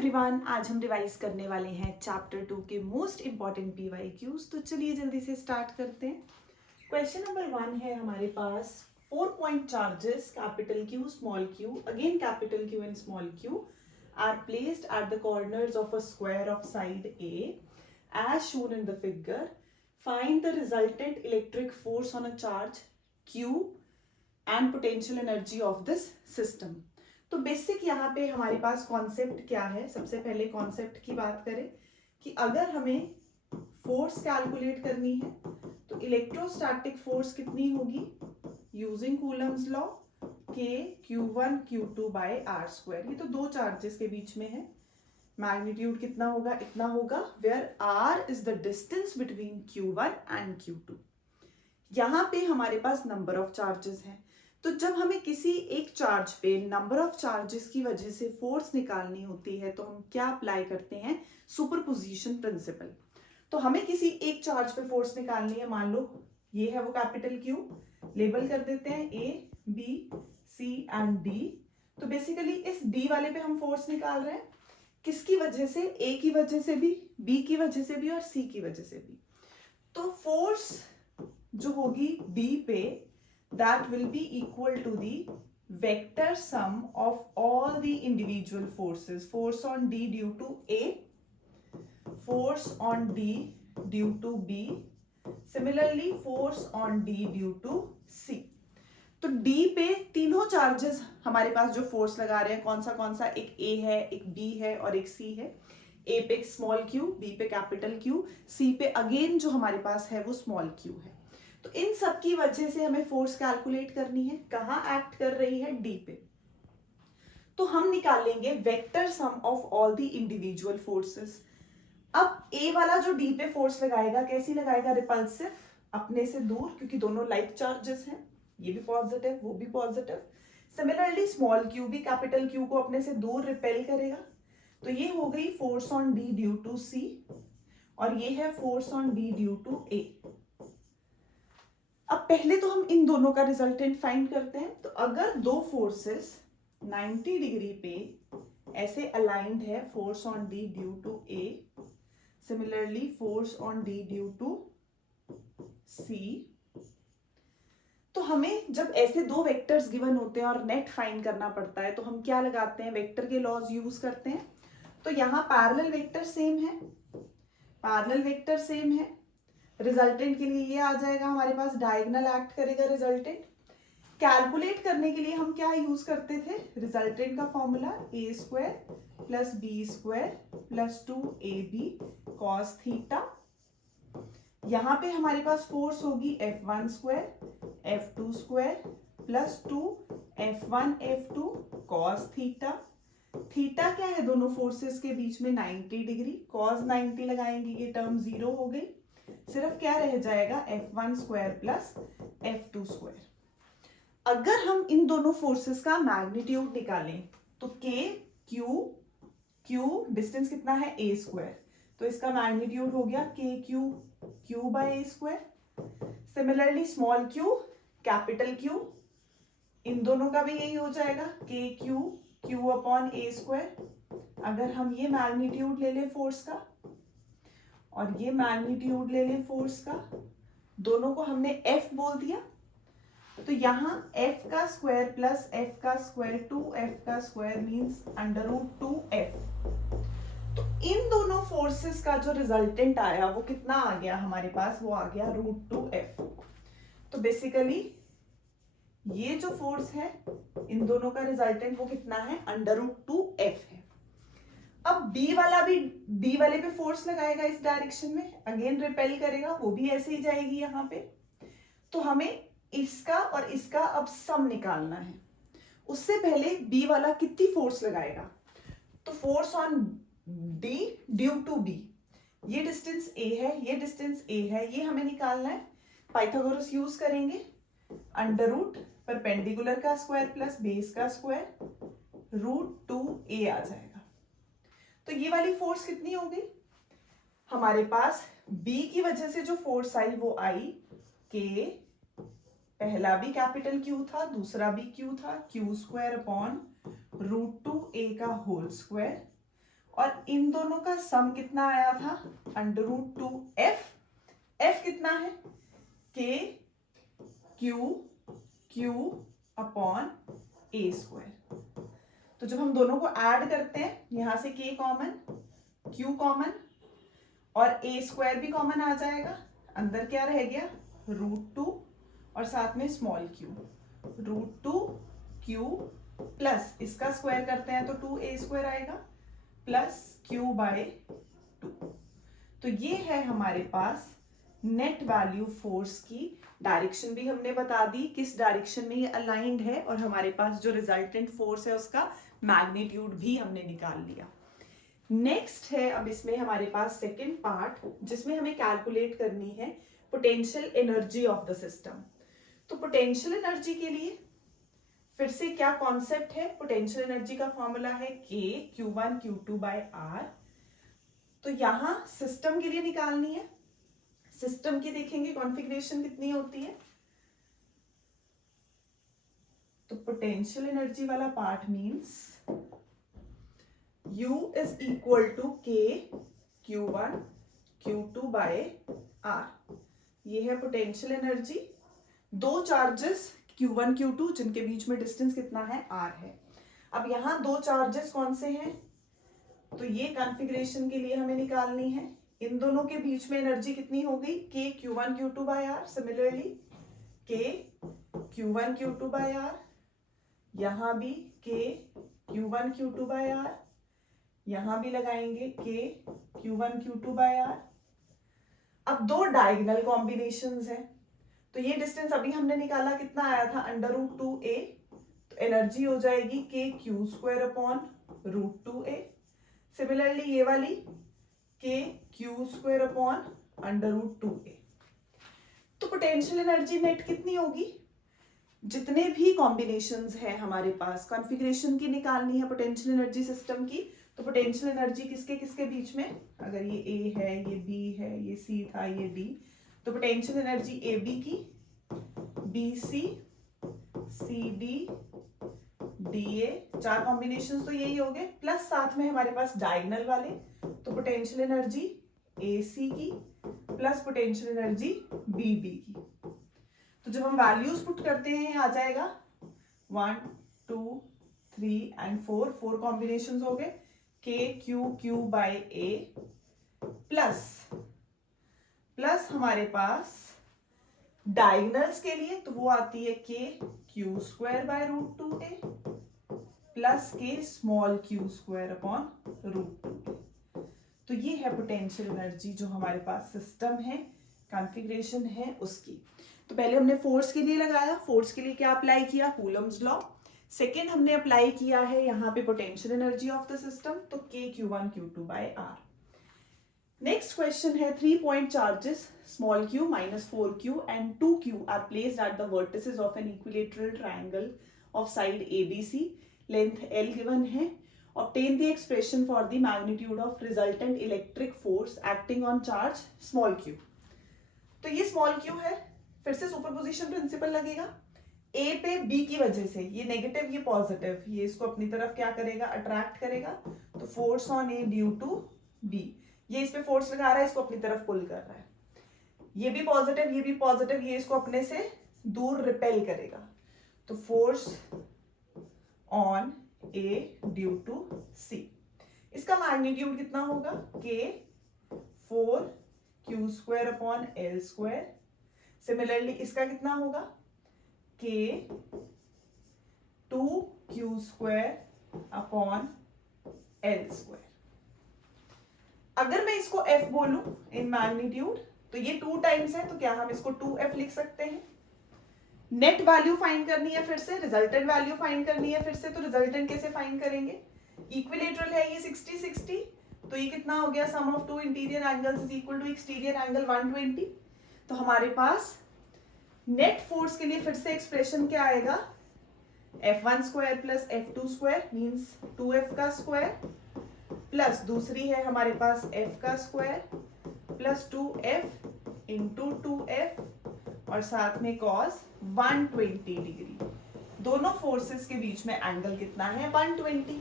Everyone, आज हम revise करने वाले हैं चैप्टर 2 के मोस्ट इंपॉर्टेंट पीवाईक्यूज। तो चलिए जल्दी से स्टार्ट करते हैं। क्वेश्चन नंबर 1 है हमारे पास 4 point charges capital Q small Q, again capital Q and small Q R placed at the corners of a square of side A as shown in the figure. Find the resultant electric force on a charge Q and potential energy of this system. तो basic यहाँ पे हमारे पास concept क्या है। सबसे पहले concept की बात करें कि अगर हमें फोर्स कैलकुलेट करनी है तो इलेक्ट्रोस्टैटिक फोर्स कितनी होगी using Coulomb's law K Q1 Q2 by R square. ये तो दो चार्जेस के बीच में है। मैग्नीट्यूड कितना होगा, इतना होगा, where R is the distance between Q1 and Q2। यहाँ पे हमारे पास नंबर ऑफ चार्जेस हैं, तो जब हमें किसी एक चार्ज पे नंबर ऑफ चार्जेस की वजह से फोर्स निकालनी होती है तो हम क्या अप्लाई करते हैं, सुपरपोजिशन प्रिंसिपल। तो हमें किसी एक चार्ज पे फोर्स निकालनी है, मान लो ये है वो कैपिटल क्यू, लेबल कर देते हैं A, B, C and D। तो बेसिकली इस D वाले पे हम फोर्स निकाल रहे हैं, किसकी वजह से, A की वजह से भी, B की वजह से भी और C की वजह से भी। तो फोर्स जो होगी D पे, that will be equal to the vector sum of all the individual forces. Force on D due to A, force on D due to B, similarly force on D due to C. तो D पे तीनों charges हमारे पास जो force लगा रहे हैं कौन सा, एक A है, एक B है और एक C है। A पे स्मॉल q, B पे कैपिटल Q, C पे अगेन जो हमारे पास है वो स्मॉल q है। तो इन सब की वजह से हमें फोर्स कैलकुलेट करनी है, कहाँ एक्ट कर रही है, D पे। तो हम निकालेंगे vector sum of all the individual forces. अब A वाला जो D पे फोर्स लगाएगा कैसी लगाएगा, रिपल्सिव, अपने से दूर, क्योंकि दोनों लाइक चार्जेस हैं, ये भी पॉजिटिव वो भी पॉजिटिव। सिमिलरली स्मॉल q भी कैपिटल Q को अपने से दूर रिपेल करेगा। तो ये हो गई force on D due to C और ये है force on D due to A। अब पहले तो हम इन दोनों का रिजल्टेंट फाइंड करते हैं। तो अगर दो फोर्सेस 90 डिग्री पे ऐसे अलाइंड है, force on D due to A, similarly force on D due to C, तो हमें जब ऐसे दो वेक्टर्स गिवन होते हैं और नेट फाइंड करना पड़ता है तो हम क्या लगाते हैं, वेक्टर के लॉज यूज करते हैं। तो यहाँ पैरेलल वेक्टर सेम है, पैरेलल वेक्टर सेम है, रिजल्टेंट के लिए ये आ जाएगा हमारे पास, डायगोनल एक्ट करेगा रिजल्टेंट। कैलकुलेट करने के लिए हम क्या यूज करते थे, रिजल्टेंट का formula a square plus B square plus 2ab cos theta. यहाँ पे हमारे पास फोर्स होगी F1 square F2 square plus 2 F1 F2 cos theta. Theta क्या है दोनों फोर्सेस के बीच में, 90 डिग्री, cos 90 लगाएंगे, ये टर्म जीरो हो गई, सिर्फ क्या रह जाएगा, F1 square plus F2 square. अगर हम इन दोनों फोर्सेस का मैग्नीट्यूड निकालें तो Q डिस्टेंस कितना है, A स्क्वायर, तो इसका मैग्नीट्यूड हो गया Q by A square. Similarly small q capital Q, इन दोनों का भी यही हो जाएगा Q अपॉन A स्क्वायर। अगर हम ये मैग्नीट्यूड ले लें फोर्स का और ये मैग्नीट्यूड ले लें फोर्स का, दोनों को हमने F बोल दिया, तो यहाँ F का स्क्वायर प्लस F का स्क्वायर 2F का square means under root 2F। तो इन दोनों फोर्सेस का जो रिजल्टेंट आया वो कितना आ गया हमारे पास, वो आ गया रूट 2F। तो बेसिकली ये जो फोर्स है इन दोनों का रिजल्टेंट वो कितना है, अंडर रूट 2F है। अब B वाला भी D वाले पे फोर्स लगाएगा इस डायरेक्शन में, अगेन रिपेल करेगा, वो भी ऐसे ही जाएगी यहाँ पे। तो हमें इसका और इसका अब सम निकालना है। उससे पहले B वाला कितनी फोर्स लगाएगा, तो force on D due to B, ये डिस्टेंस A है, ये डिस्टेंस A है, ये हमें निकालना है। पाइथागोरस यूज करेंगे, अंडर रूट परपेंडिकुलर का स्क्वायर प्लस बेस का स्क्वायर रूट 2A आ जाएगा। तो ये वाली फोर्स कितनी हो गई हमारे पास, B की वजह से जो फोर्स आई वो आई K, पहला भी कैपिटल Q था, दूसरा भी Q था, Q square upon root 2A का होल स्क्वायर, और इन दोनों का सम कितना आया था √2f। f कितना है k Q upon a square. तो जब हम दोनों को ऐड करते हैं, यहां से k कॉमन, q कॉमन और a स्क्वायर भी कॉमन आ जाएगा, अंदर क्या रह गया √2 और साथ में स्मॉल q, √2q प्लस इसका स्क्वायर करते हैं तो 2a स्क्वायर आएगा प्लस q/2। तो ये है हमारे पास नेट वैल्यू फोर्स की। डायरेक्शन भी हमने बता दी किस डायरेक्शन में ये अलाइंड है, और हमारे पास जो रिजल्टेंट फोर्स है उसका मैग्नीट्यूड भी हमने निकाल लिया। नेक्स्ट है अब इसमें हमारे पास सेकेंड पार्ट, जिसमें हमें कैलकुलेट करनी है potential energy of the system. तो पोटेंशियल एनर्जी के लिए फिर से क्या कॉन्सेप्ट है, पोटेंशियल एनर्जी का फॉर्मूला है k q1 q2/r। तो यहां सिस्टम के लिए निकालनी है। सिस्टम की देखेंगे कॉन्फ़िगरेशन कितनी होती है, तो पोटेंशियल एनर्जी वाला part means U is equal to k q1 q2/r। ये है पोटेंशियल एनर्जी। दो चार्जेस q1 q2 जिनके बीच में डिस्टेंस कितना है r है। अब यहां दो चार्जेस कौन से हैं, तो ये कॉन्फ़िगरेशन के लिए हमें निकालनी है। इन दोनों के बीच में एनर्जी कितनी हो गई k q1 q2/r। Similarly k q1 q2/r, यहां भी k q1 q2/r, यहां भी लगाएंगे k q1 q2/r। अब दो डायगोनल कॉम्बिनेशंस हैं, तो ये डिस्टेंस अभी हमने निकाला कितना आया था √2a, तो एनर्जी हो जाएगी k q² upon √2a। Similarly ये वाली k q² अपॉन √2a। तो पोटेंशियल एनर्जी नेट कितनी होगी, जितने भी कॉम्बिनेशंस हैं हमारे पास, कॉन्फ़िगरेशन की निकालनी है पोटेंशियल एनर्जी सिस्टम की। तो पोटेंशियल एनर्जी किसके किसके बीच में, अगर ये A है, ये B है, ये C था, ये D, तो पोटेंशियल एनर्जी AB की, BC, CD, DA, चार कॉम्बिनेशंस तो यही हो गए, प्लस साथ में हमारे पास डायगोनल वाले, तो पोटेंशियल एनर्जी AC की प्लस पोटेंशियल एनर्जी BB की। तो जब हम वैल्यूज पुट करते हैं आ जाएगा 1 2 3 एंड 4, 4 कॉम्बिनेशंस हो गए, k q/a प्लस हमारे पास डायगोनल्स के लिए तो वो आती है k q² √2a plus k small q² upon √2a। तो ये है पोटेंशियल एनर्जी जो हमारे पास सिस्टम है, कॉन्फ़िगरेशन है उसकी। तो पहले हमने फोर्स के लिए लगाया, फोर्स के लिए क्या अप्लाई किया, कूलम्स लॉ। सेकेंड हमने अप्लाई किया है यहाँ पे potential energy of the system, तो k q1 q2/r। Next question है 3 point charges small q -4q and 2q are placed at the vertices of an equilateral triangle of side ABC, length l given है। Obtain the expression for the magnitude of resultant electric force acting on charge small q। तो ये small q है, फिर से superposition principle लगेगा। A पे B की वजह से, ये नेगेटिव ये पॉजिटिव, ये इसको अपनी तरफ क्या करेगा, अट्रैक्ट करेगा, तो force on A due to B, ये इस पे फोर्स लगा रहा है, इसको अपनी तरफ पुल कर रहा है। ये भी पॉजिटिव, ये भी पॉजिटिव, ये इसको अपने से दूर रिपेल करेगा, तो force on A due to C। इसका मैग्नीट्यूड कितना होगा, k 4q² upon l²। Similarly इसका कितना होगा, k 2q² अपॉन l²। अगर मैं इसको f बोलूं इन मैग्नीट्यूड, तो ये 2 टाइम्स है, तो क्या हम इसको 2f लिख सकते हैं। नेट वैल्यू फाइंड करनी है, फिर से रिजल्टेंट वैल्यू फाइंड करनी है, फिर से तो रिजल्टेंट कैसे फाइंड करेंगे, इक्विलेटरल है ये 60-60, तो ये कितना हो गया, sum of 2 interior angles is equal to exterior angle 120। तो हमारे पास नेट फोर्स के लिए फिर से एक्सप्रेशन क्या आएगा, f1² plus f2² means 2f का स्क्वायर, प्लस दूसरी है हमारे पास f का square plus 2f into 2f और साथ में cos 120 डिग्री। दोनों फोर्सेस के बीच में एंगल कितना है, 120।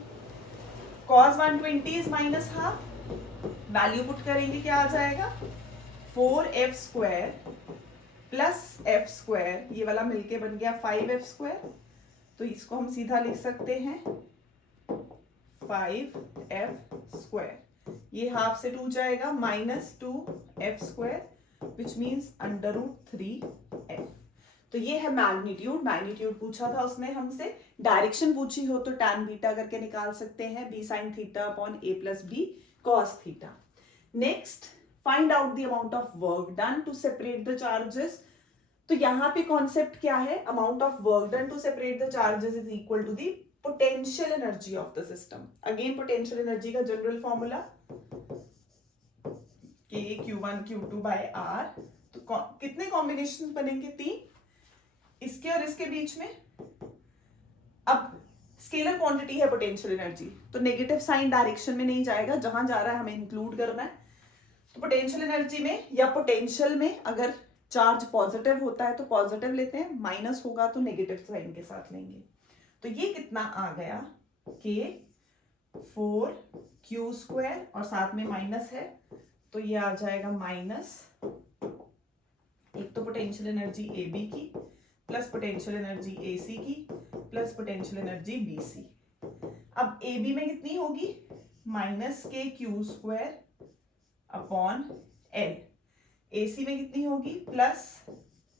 cos 120 is minus half, value put करेंगे क्या आ जाएगा 4f square plus f square, ये वाला मिलके बन गया 5f स्क्वायर, तो इसको हम सीधा लिख सकते हैं 5f स्क्वायर, ये हाफ से 2 जाएगा minus 2f square which means under root 3f। तो ये है मैग्नीट्यूड, मैग्नीट्यूड पूछा था उसने हमसे, डायरेक्शन पूछी हो तो tan बीटा करके निकाल सकते हैं, b sin theta upon a plus b cos theta. Next, find out the amount of work done to separate the charges. तो यहाँ पे कॉन्सेप्ट क्या है, amount of work done to separate the charges is equal to the potential energy of the system. Again potential energy का general formula K Q1 Q2 by R। तो कितने combination बनेंगे 3, इसके और इसके बीच में। अब स्केलर क्वांटिटी है पोटेंशियल एनर्जी, तो नेगेटिव साइन डायरेक्शन में नहीं जाएगा, जहां जा रहा है हमें इंक्लूड करना है। तो पोटेंशियल एनर्जी में या पोटेंशियल में अगर चार्ज पॉजिटिव होता है तो पॉजिटिव लेते हैं, माइनस होगा तो नेगेटिव साइन के साथ लेंगे। तो ये कितना आ गया K 4Q स्क्वायर और साथ में माइनस है तो ये आ जाएगा माइनस, एक तो पोटेंशियल एनर्जी AB की प्लस पोटेंशियल एनर्जी AC की प्लस पोटेंशियल एनर्जी BC। अब AB में कितनी होगी minus KQ square upon L, AC में कितनी होगी plus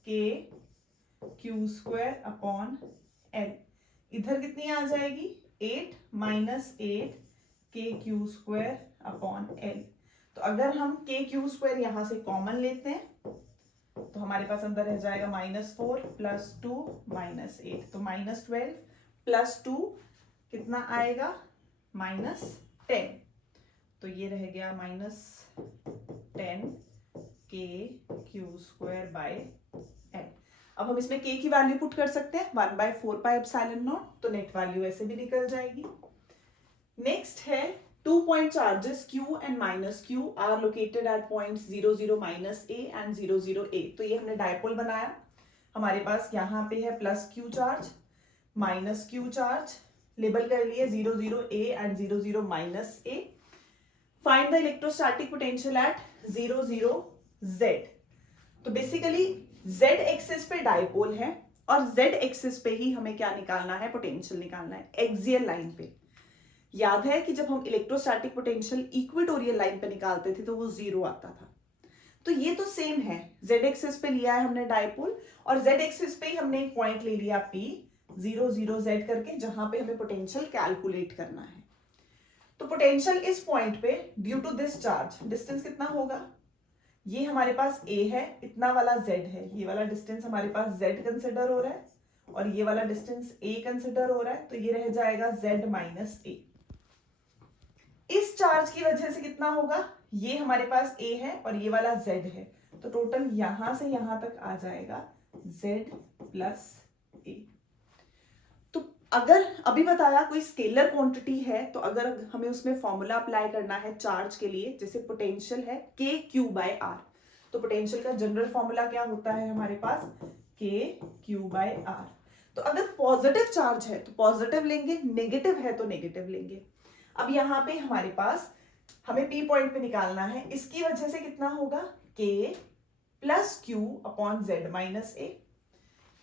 KQ square upon L, इधर कितनी आ जाएगी 8 minus 8 KQ square upon L। तो अगर हम KQ स्क्वायर यहां से कॉमन लेते हैं तो हमारे पास अंदर रह जाएगा -4 प्लस 2 माइनस 8, तो -12 प्लस 2 कितना आएगा -10, तो ये रह गया -10 KQ स्क्वायर बाय L। अब हम इसमें K की वैल्यू पुट कर सकते हैं 1/4 पाई एप्सिलॉन नॉट, तो नेट वैल्यू ऐसे भी निकल जाएगी। नेक्स्ट है 2 point charges Q and minus Q are located at points 0, 0, minus A and 0, 0, A। तो ये हमने डायपोल बनाया, हमारे पास यहाँ पे है plus Q charge minus Q charge, label कर लिए 0, 0, A and 0, 0, minus A। Find the electrostatic potential at 0, 0, Z। तो बेसिकली Z एक्सिस पे डायपोल है और Z एक्सिस पे ही हमें क्या निकालना है, पोटेंशियल निकालना है, एक्सियल लाइन पे। याद है कि जब हम इलेक्ट्रोस्टैटिक पोटेंशियल इक्वेटोरियल लाइन पे निकालते थे तो वो 0 आता था। तो ये तो सेम है, Z एक्सिस पे लिया है हमने डायपोल और Z एक्सिस पे ही हमने एक पॉइंट ले लिया P 0, 0, Z करके, जहां पे हमें पोटेंशियल कैलकुलेट करना है। तो पोटेंशियल इस पॉइंट पे due to this charge, distance कितना होगा, ये हमारे पास A है, इतना वाला Z है, ये वाला डिस्टेंस हमारे पास Z कंसिडर हो रहा है और ये वाला डिस्टेंस A कंसिडर हो रहा है, तो ये रह जाएगा Z माइनस A। इस चार्ज की वजह से कितना होगा, ये हमारे पास A है और ये वाला Z है, तो टोटल यहां से यहां तक आ जाएगा Z प्लस A। तो अगर अभी बताया कोई स्केलर क्वांटिटी है तो अगर हमें उसमें फॉर्मूला अप्लाई करना है चार्ज के लिए, जैसे पोटेंशियल है KQ बाय R, तो पोटेंशियल का जनरल फॉर्मूला क्या होता है हमारे पास KQ बाय R। तो अगर पॉजिटिव चार्ज है तो पॉजिटिव लेंगे, नेगेटिव है तो नेगेटिव लेंगे। अब यहाँ पे हमारे पास हमें P पॉइंट पे निकालना है, इसकी वजह से कितना होगा K plus Q upon Z minus A,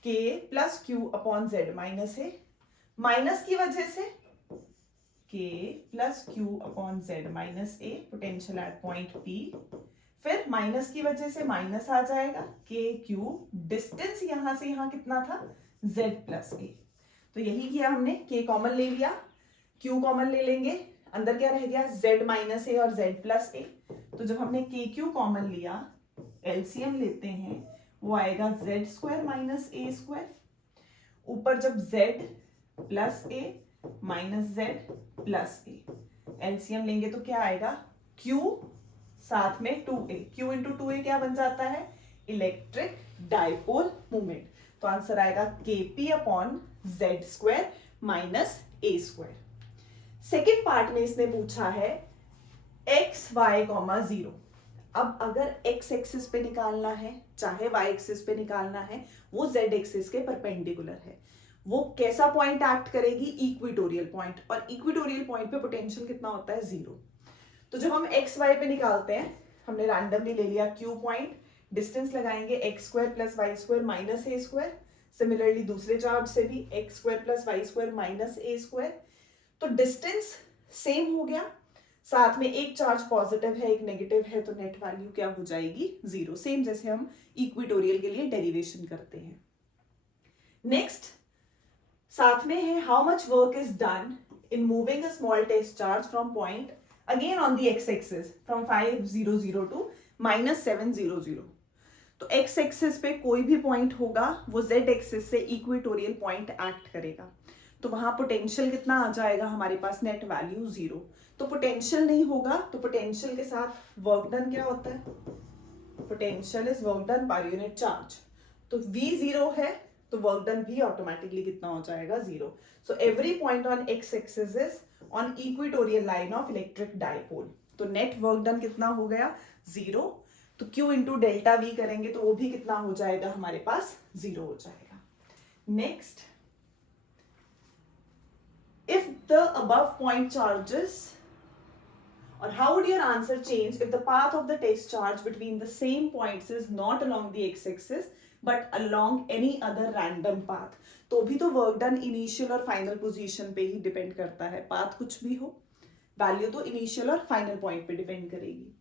K plus Q upon Z minus A, minus की वजह से K plus Q upon Z minus A, potential at point P, फिर माइनस की वजह से माइनस आ जाएगा KQ, डिस्टेंस यहां से यहां कितना था Z प्लस A। तो यही किया हमने, K कॉमन ले लिया, Q कॉमन ले लेंगे, अंदर क्या रह गया Z माइनस A और Z प्लस A। तो जब हमने KQ कॉमन लिया, एलसीएम लेते हैं, वो आएगा Z square minus A square, ऊपर जब Z plus A minus Z plus A, LCM लेंगे तो क्या आएगा Q साथ में 2A, Q इंटू 2A क्या बन जाता है, इलेक्ट्रिक डायपोल मोमेंट। तो आंसर आएगा KP upon Z square minus A square. Second part में इसने पूछा है x, y, 0। अब अगर x एक्सिस पे निकालना है चाहे y एक्सिस पे निकालना है, वो z एक्सिस के परपेंडिकुलर है, वो कैसा पॉइंट एक्ट करेगी, इक्विटोरियल पॉइंट, और इक्विटोरियल पॉइंट पे पोटेंशियल कितना होता है, 0। तो जब हम एक्स वाई पे निकालते हैं, हमने रैंडमली ले लिया क्यू पॉइंट, डिस्टेंस लगाएंगे x square plus y square minus a square, similarly दूसरे चार्ज से भी x square plus y square minus a square. तो डिस्टेंस सेम हो गया, साथ में एक चार्ज पॉजिटिव है एक नेगेटिव है, तो नेट वैल्यू क्या हो जाएगी, 0, सेम जैसे हम इक्विटोरियल के लिए डेरिवेशन करते हैं। नेक्स्ट साथ में है how much work is done in moving a small test charge from point again on the X axis from 500 to -700। तो एक्स एक्सिस पे कोई भी पॉइंट होगा वो जेड एक्सिस से इक्विटोरियल पॉइंट एक्ट करेगा, तो वहां पोटेंशियल कितना आ जाएगा हमारे पास, नेट वैल्यू 0। तो पोटेंशियल नहीं होगा तो पोटेंशियल के साथ वर्क डन क्या होता है, potential is work done per unit charge. तो V 0 है तो वर्क डन भी ऑटोमेटिकली कितना हो जाएगा, 0। So every point on x axis is on equatorial line of electric dipole. तो नेट वर्क डन कितना हो गया, 0। तो Q इंटू डेल्टा V करेंगे तो वो भी कितना हो जाएगा हमारे पास, 0 हो जाएगा। Next, if the above point charges, or how would your answer change if the path of the test charge between the same points is not along the x-axis but along any other random path? तो भी तो work done initial और final position पे ही depend करता है, path कुछ भी हो, वैल्यू तो इनिशियल और फाइनल पॉइंट पे डिपेंड करेगी।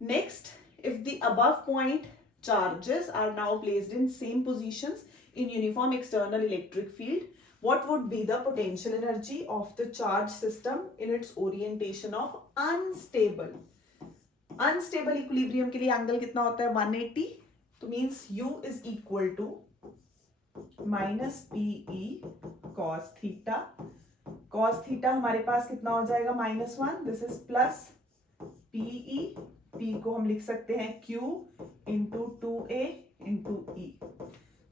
Next, if the above point charges are now placed in same positions in uniform external electric field, what would be the potential energy of the charge system in its orientation of unstable? Unstable equilibrium के लिए angle कितना होता है, 180। तो means U is equal to minus PE cos theta। cos theta हमारे पास कितना हो जाएगा, -1। This is plus PE, P को हम लिख सकते हैं Q into 2A into E।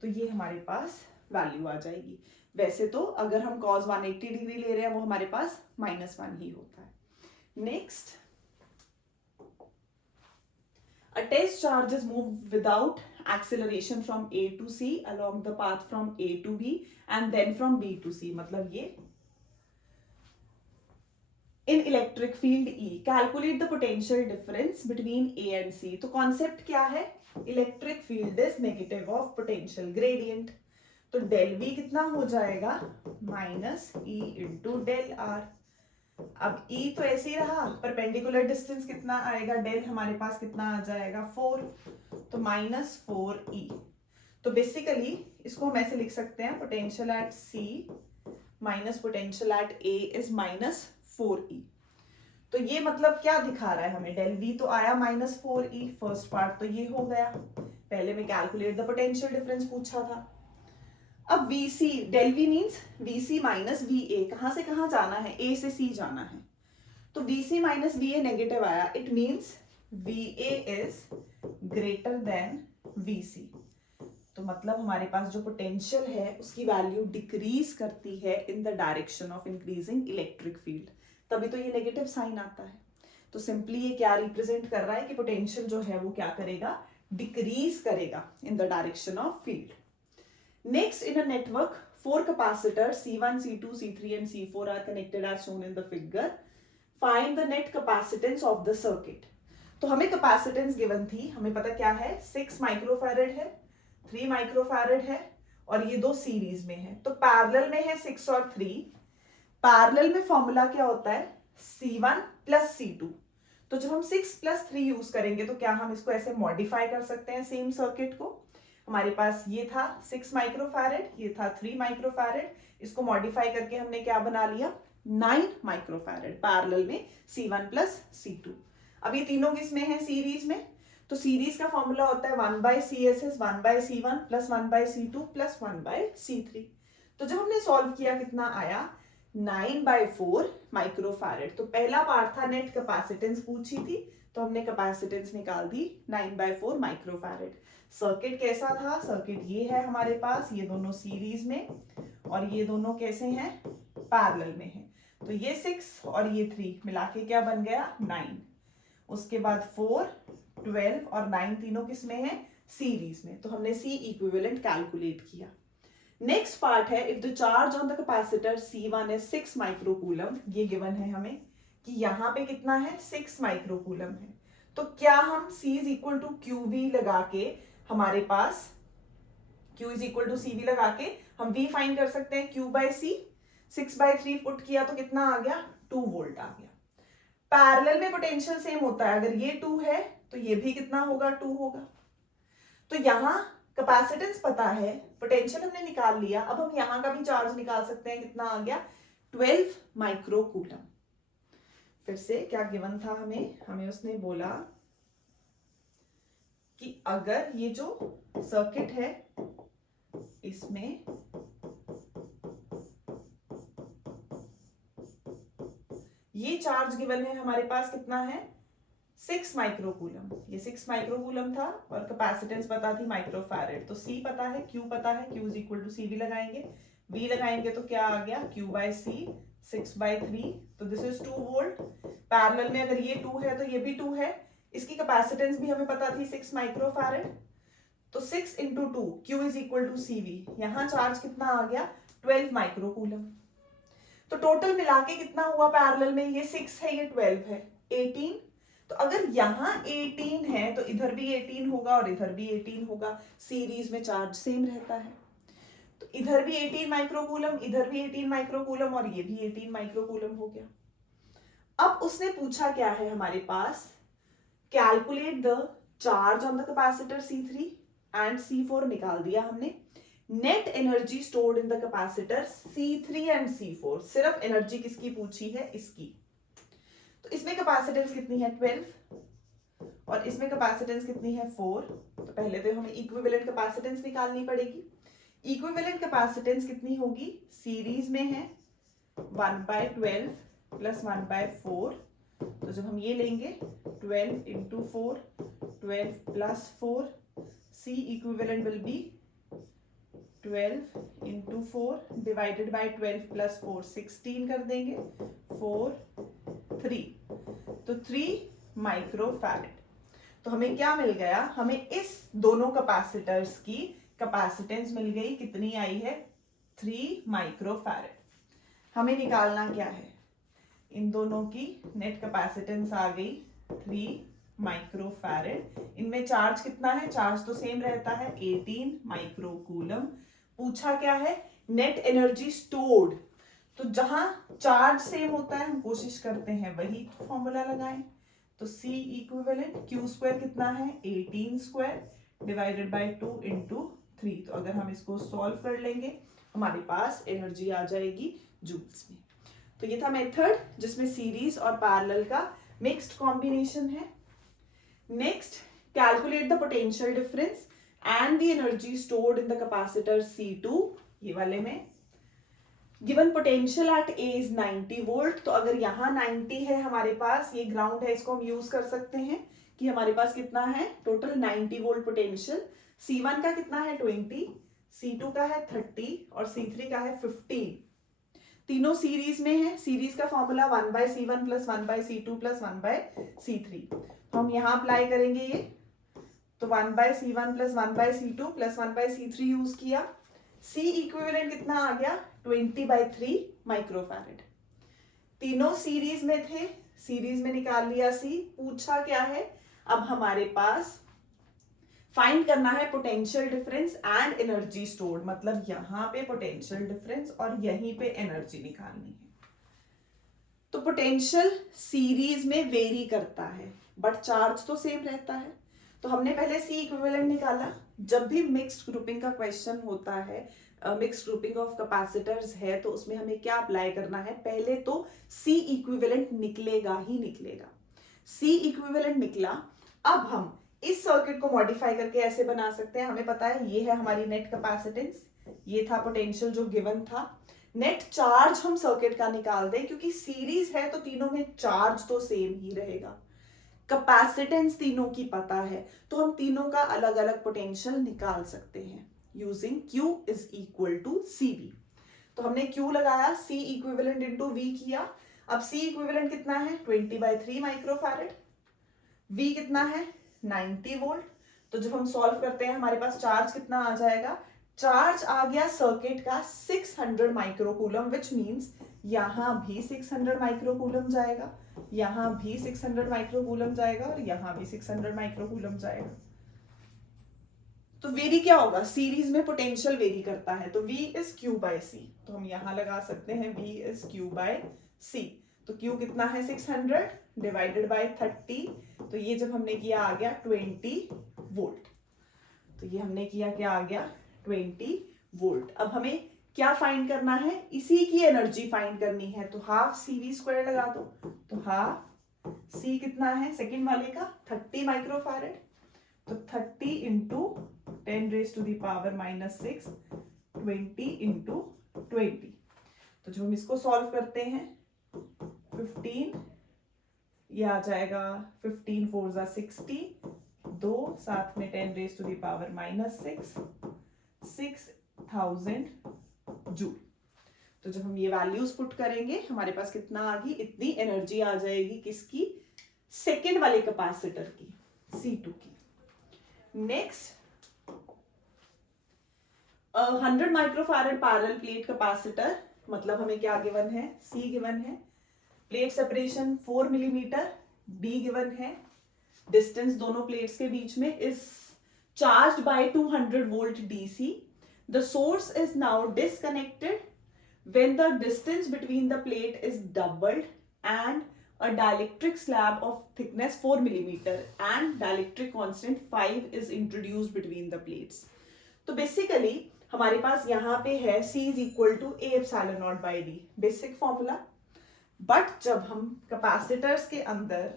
तो ये हमारे पास वैल्यू आ जाएगी। वैसे तो अगर हम cos 180 डिग्री ले रहे हैं वो हमारे पास -1 ही होता है। Next, a test charge is moved without acceleration from A to C along the path from A to B and then from B to C, मतलब ये in electric field E, calculate the potential difference between A and C। तो concept क्या है, electric field is negative of potential gradient. तो del V कितना हो जाएगा, -E into del R। अब E तो ऐसे ही रहा, परपेंडिकुलर डिस्टेंस कितना आएगा, डेल हमारे पास कितना आ जाएगा, 4, तो -4E। तो बेसिकली इसको हम ऐसे लिख सकते हैं, potential at C minus potential at A is -4E। तो ये मतलब क्या दिखा रहा है हमें, डेल V तो आया -4E, फर्स्ट पार्ट तो ये हो गया, पहले में कैलकुलेट द पोटेंशियल डिफरेंस पूछा था। अब VC, del V means VC minus VA, कहां से कहां जाना है, A से C जाना है। तो VC माइनस VA नेगेटिव आया, it means VA is greater than VC। तो मतलब हमारे पास जो पोटेंशियल है उसकी वैल्यू डिक्रीज करती है in the direction of increasing electric field, तभी तो ये नेगेटिव साइन आता है। तो सिंपली ये क्या रिप्रेजेंट कर रहा है कि पोटेंशियल जो है वो क्या करेगा, डिक्रीज करेगा in the direction of field. Next, in a network 4 capacitors C1, C2, C3 and C4 are connected as shown in the figure. Find the net capacitance of the circuit। तो हमें capacitance given थी, हमें पता क्या है, 6 microfarad है, 3 microfarad है और ये दो सीरीज में है। तो पैरेलल में है 6 और 3। पैरेलल में फॉर्मूला क्या होता है, C1 प्लस C2। तो जब हम 6 प्लस 3 यूज करेंगे तो क्या हम इसको ऐसे मॉडिफाई कर सकते हैं सेम सर्किट को। हमारे पास ये था 6 माइक्रोफैरेड, ये था 3 माइक्रोफैरेड, इसको मॉडिफाई करके हमने क्या बना लिया, 9 माइक्रोफैरेड पैरेलल में C1 प्लस C2। अब ये तीनों किसमें है, सीरीज में। तो सीरीज का फॉर्मूला होता है 1/CS is 1/C1 plus 1/C2 plus 1/C3। तो जब हमने सॉल्व किया कितना आया, 9/4 माइक्रोफैरेड। तो पहला पार्ट था नेट कैपेसिटेंस पूछी थी, तो हमने कैपेसिटेंस निकाल दी 9/4 माइक्रोफैरेड। सर्किट कैसा था, सर्किट ये है हमारे पास, ये दोनों सीरीज में और ये दोनों कैसे हैं, पैरेलल में है। तो ये 6 और ये 3 मिला के क्या बन गया, 9। उसके बाद 4, 12 और 9 तीनों किस में है, सीरीज में। तो हमने C इक्विवेलेंट कैलकुलेट किया। नेक्स्ट पार्ट है, if the charge on the capacitor C1 is 6 microcoulomb, ये गिवन है हमें कि यहाँ पे कितना है 6 माइक्रोकूलम है, तो क्या हम C is equal to QV लगा के हमारे पास Q is equal to CV लगा के हम V फाइंड कर सकते हैं। Q बाय C 6/3 पुट किया तो कितना आ गया 2 वोल्ट आ गया। पैरेलल में पोटेंशियल सेम होता है, अगर ये 2 है तो ये भी कितना होगा 2 होगा। तो यहाँ कैपेसिटेंस पता है, पोटेंशियल हमने निकाल लिया, अब हम यहाँ का भी चार्ज निकाल सकते हैं, कितना आ गया 12 माइक्रोकूलम। फिर से क्या गिवन था हमें उसने बोला कि अगर ये जो सर्किट है इसमें ये चार्ज गिवन है हमारे पास कितना है 6 माइक्रोकूलम, ये 6 माइक्रोकूलम था और कैपेसिटेंस पता थी माइक्रोफैरेड, तो C पता है, Q पता है, Q is equal to CV लगाएंगे, V लगाएंगे तो क्या आ गया Q बाय C 6/3, तो दिस इज 2 वोल्ट। पैरेलल में अगर ये 2 है तो ये भी 2 है, इसकी कैपेसिटेंस भी हमें पता थी 6 माइक्रोफैरेड, तो 6 into 2 Q is equal to CV, यहाँ चार्ज कितना आ गया 12 माइक्रोकूलम। तो टोटल मिला के कितना हुआ पैरेलल में, ये 6 है ये 12 है 18, तो अगर यहाँ 18 है तो इधर भी 18 होगा और इधर भी 18 होगा, सीरीज में चार्ज सेम रहता है, तो इधर भी 18 माइक्रोकूलम, इधर भी 18 माइक्रोकूलम और ये भी 18 माइक्रोकूलम हो गया। अब उसने पूछा क्या है हमारे पास, calculate the charge on the capacitor C3 and C4 निकाल दिया हमने, net energy stored in the capacitor C3 and C4, सिर्फ एनर्जी किसकी पूछी है इसकी, तो इसमें कैपेसिटेंस कितनी है 12 और इसमें कैपेसिटेंस कितनी है 4, तो पहले तो हमें इक्विवेलेंट कैपेसिटेंस निकालनी पड़ेगी। इक्विवेलेंट कैपेसिटेंस कितनी होगी, सीरीज में है 1/12 प्लस 1/4, तो जब हम ये लेंगे 12 into 4 12 plus 4, C equivalent will be 12 into 4 divided by 12 plus 4 16 कर देंगे 4 3, तो 3 माइक्रोफैरेड। तो हमें क्या मिल गया, हमें इस दोनों कैपेसिटर्स की कैपेसिटेंस मिल गई, कितनी आई है 3 माइक्रोफैरेड। हमें निकालना क्या है, इन दोनों की नेट कैपेसिटेंस आ गई 3 माइक्रोफैरेड, इनमें चार्ज कितना है, चार्ज तो सेम रहता है 18 माइक्रोकूलम। पूछा क्या है, नेट एनर्जी स्टोर्ड, तो जहां चार्ज सेम होता है हम कोशिश करते हैं वही फॉर्मूला लगाएं, तो C इक्विवेलेंट Q स्क्वायर कितना है 18 स्क्वायर डिवाइडेड बाय 2 इंटू 3, तो अगर हम इसको सॉल्व कर लेंगे हमारे पास एनर्जी आ जाएगी जूल्स में। तो ये था मेथड जिसमें सीरीज और पैरेलल का मिक्स्ड कॉम्बिनेशन है। Next, calculate the potential difference and the energy stored in the capacitor C2, ये वाले में given potential at A is 90 volt, तो अगर यहाँ 90 है हमारे पास, ये ग्राउंड है, इसको हम यूज कर सकते हैं कि हमारे पास कितना है टोटल 90 वोल्ट पोटेंशियल। C1 का कितना है 20, C2 का है 30 और C3 का है 15, तीनों सीरीज में है। सीरीज का formula 1/C1 plus 1/C2 plus 1/C3, तो हम यहाँ अप्लाई करेंगे ये, तो 1/C1 plus 1/C2 plus 1/C3 use किया, C इक्विवेलेंट कितना आ गया 20/3 माइक्रोफैरेड। तीनों सीरीज में थे, सीरीज में निकाल लिया C। पूछा क्या है, अब हमारे पास फाइंड करना है potential difference and energy stored, मतलब यहां पे पोटेंशियल डिफरेंस और यहीं पे एनर्जी निकालनी है। तो पोटेंशियल सीरीज में वेरी करता है बट चार्ज तो सेम रहता है, तो हमने पहले C इक्विवेलेंट निकाला। जब भी मिक्स्ड ग्रुपिंग का क्वेश्चन होता है, मिक्स्ड ग्रुपिंग ऑफ कैपेसिटर्स है, तो उसमें हमें क्या अप्लाई करना है, पहले तो C इक्विवेलेंट निकलेगा ही निकलेगा। C इक्विवेलेंट निकला, अब हम इस सर्किट को मॉडिफाई करके ऐसे बना सकते हैं, हमें पता है ये है हमारी नेट कैपेसिटेंस, ये था पोटेंशियल जो गिवन था, नेट चार्ज हम सर्किट का निकाल दें, क्योंकि सीरीज है तो तीनों में चार्ज तो सेम ही रहेगा, कैपेसिटेंस तीनों की पता है, तो हम तीनों का अलग अलग पोटेंशियल निकाल सकते हैं using Q is equal to CV। तो हमने Q लगाया, C इक्विवेलेंट इंटू V किया, अब C इक्विवेलेंट कितना है 20/3 माइक्रोफैरेड, V कितना है 90 वोल्ट, तो जब हम सॉल्व करते हैं हमारे पास चार्ज कितना आ जाएगा चार्ज आ गया सर्किट का 600 माइक्रोकूलम, विच मीन्स यहां भी 600 माइक्रोकूलम जाएगा, यहां भी 600 माइक्रोकूलम जाएगा और यहां भी 600 माइक्रोकूलम जाएगा। तो वेरी क्या होगा, सीरीज में पोटेंशियल वेरी करता है, तो V is Q by C, तो हम यहां लगा सकते हैं V is Q by C। तो Q कितना है 600 डिवाइडेड बाय 30, तो ये जब हमने किया आ गया 20 वोल्ट। तो ये हमने किया क्या आ गया 20 वोल्ट। अब हमें क्या फाइंड करना है, इसी की एनर्जी फाइंड करनी है, तो हाफ CV स्क्वायर लगा दो, तो हाफ C कितना है सेकेंड वाले का 30 माइक्रोफैरेड, तो 30 into 10 raise to the power -6, 20 into 20। तो जब हम इसको सॉल्व करते हैं 15, ये आ जाएगा 15 4 जा 60, 2 साथ में 10 raise to the power -6, 6000 joule. तो जब हम ये वैल्यूज पुट करेंगे हमारे पास कितना आ गई, इतनी एनर्जी आ जाएगी किसकी, सेकेंड वाले कैपेसिटर की, C2 की। Next 100 microfarad parallel plate capacitor, मतलब हमें क्या गिवन है, C गिवन है, plate separation 4 millimetre, D given है, डिस्टेंस दोनों प्लेट्स के बीच में is charged bye 200 volt DC। The source is now disconnected when the distance between the plate is doubled and a dielectric slab of thickness 4 millimeter and dielectric constant 5 is introduced between the plates। तो basically हमारे पास यहाँ पे है C is equal to A epsilon naught by D, basic formula. But जब हम capacitors के अंदर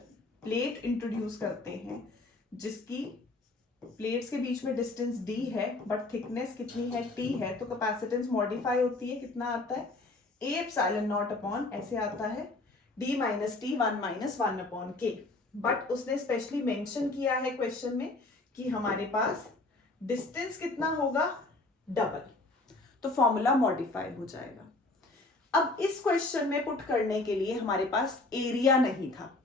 plate introduce करते हैं जिसकी प्लेट्स के बीच में डिस्टेंस D है बट थिकनेस कितनी है T है, तो कैपेसिटेंस मॉडिफाई होती है, कितना आता है A epsilon naught अपॉन ऐसे आता है D minus T 1 minus 1 upon K। But उसने स्पेशली मेंशन किया है क्वेश्चन में कि हमारे पास डिस्टेंस कितना होगा, डबल, तो फॉर्मूला मॉडिफाई हो जाएगा। अब इस क्वेश्चन में पुट करने के लिए हमारे पास एरिया नहीं था,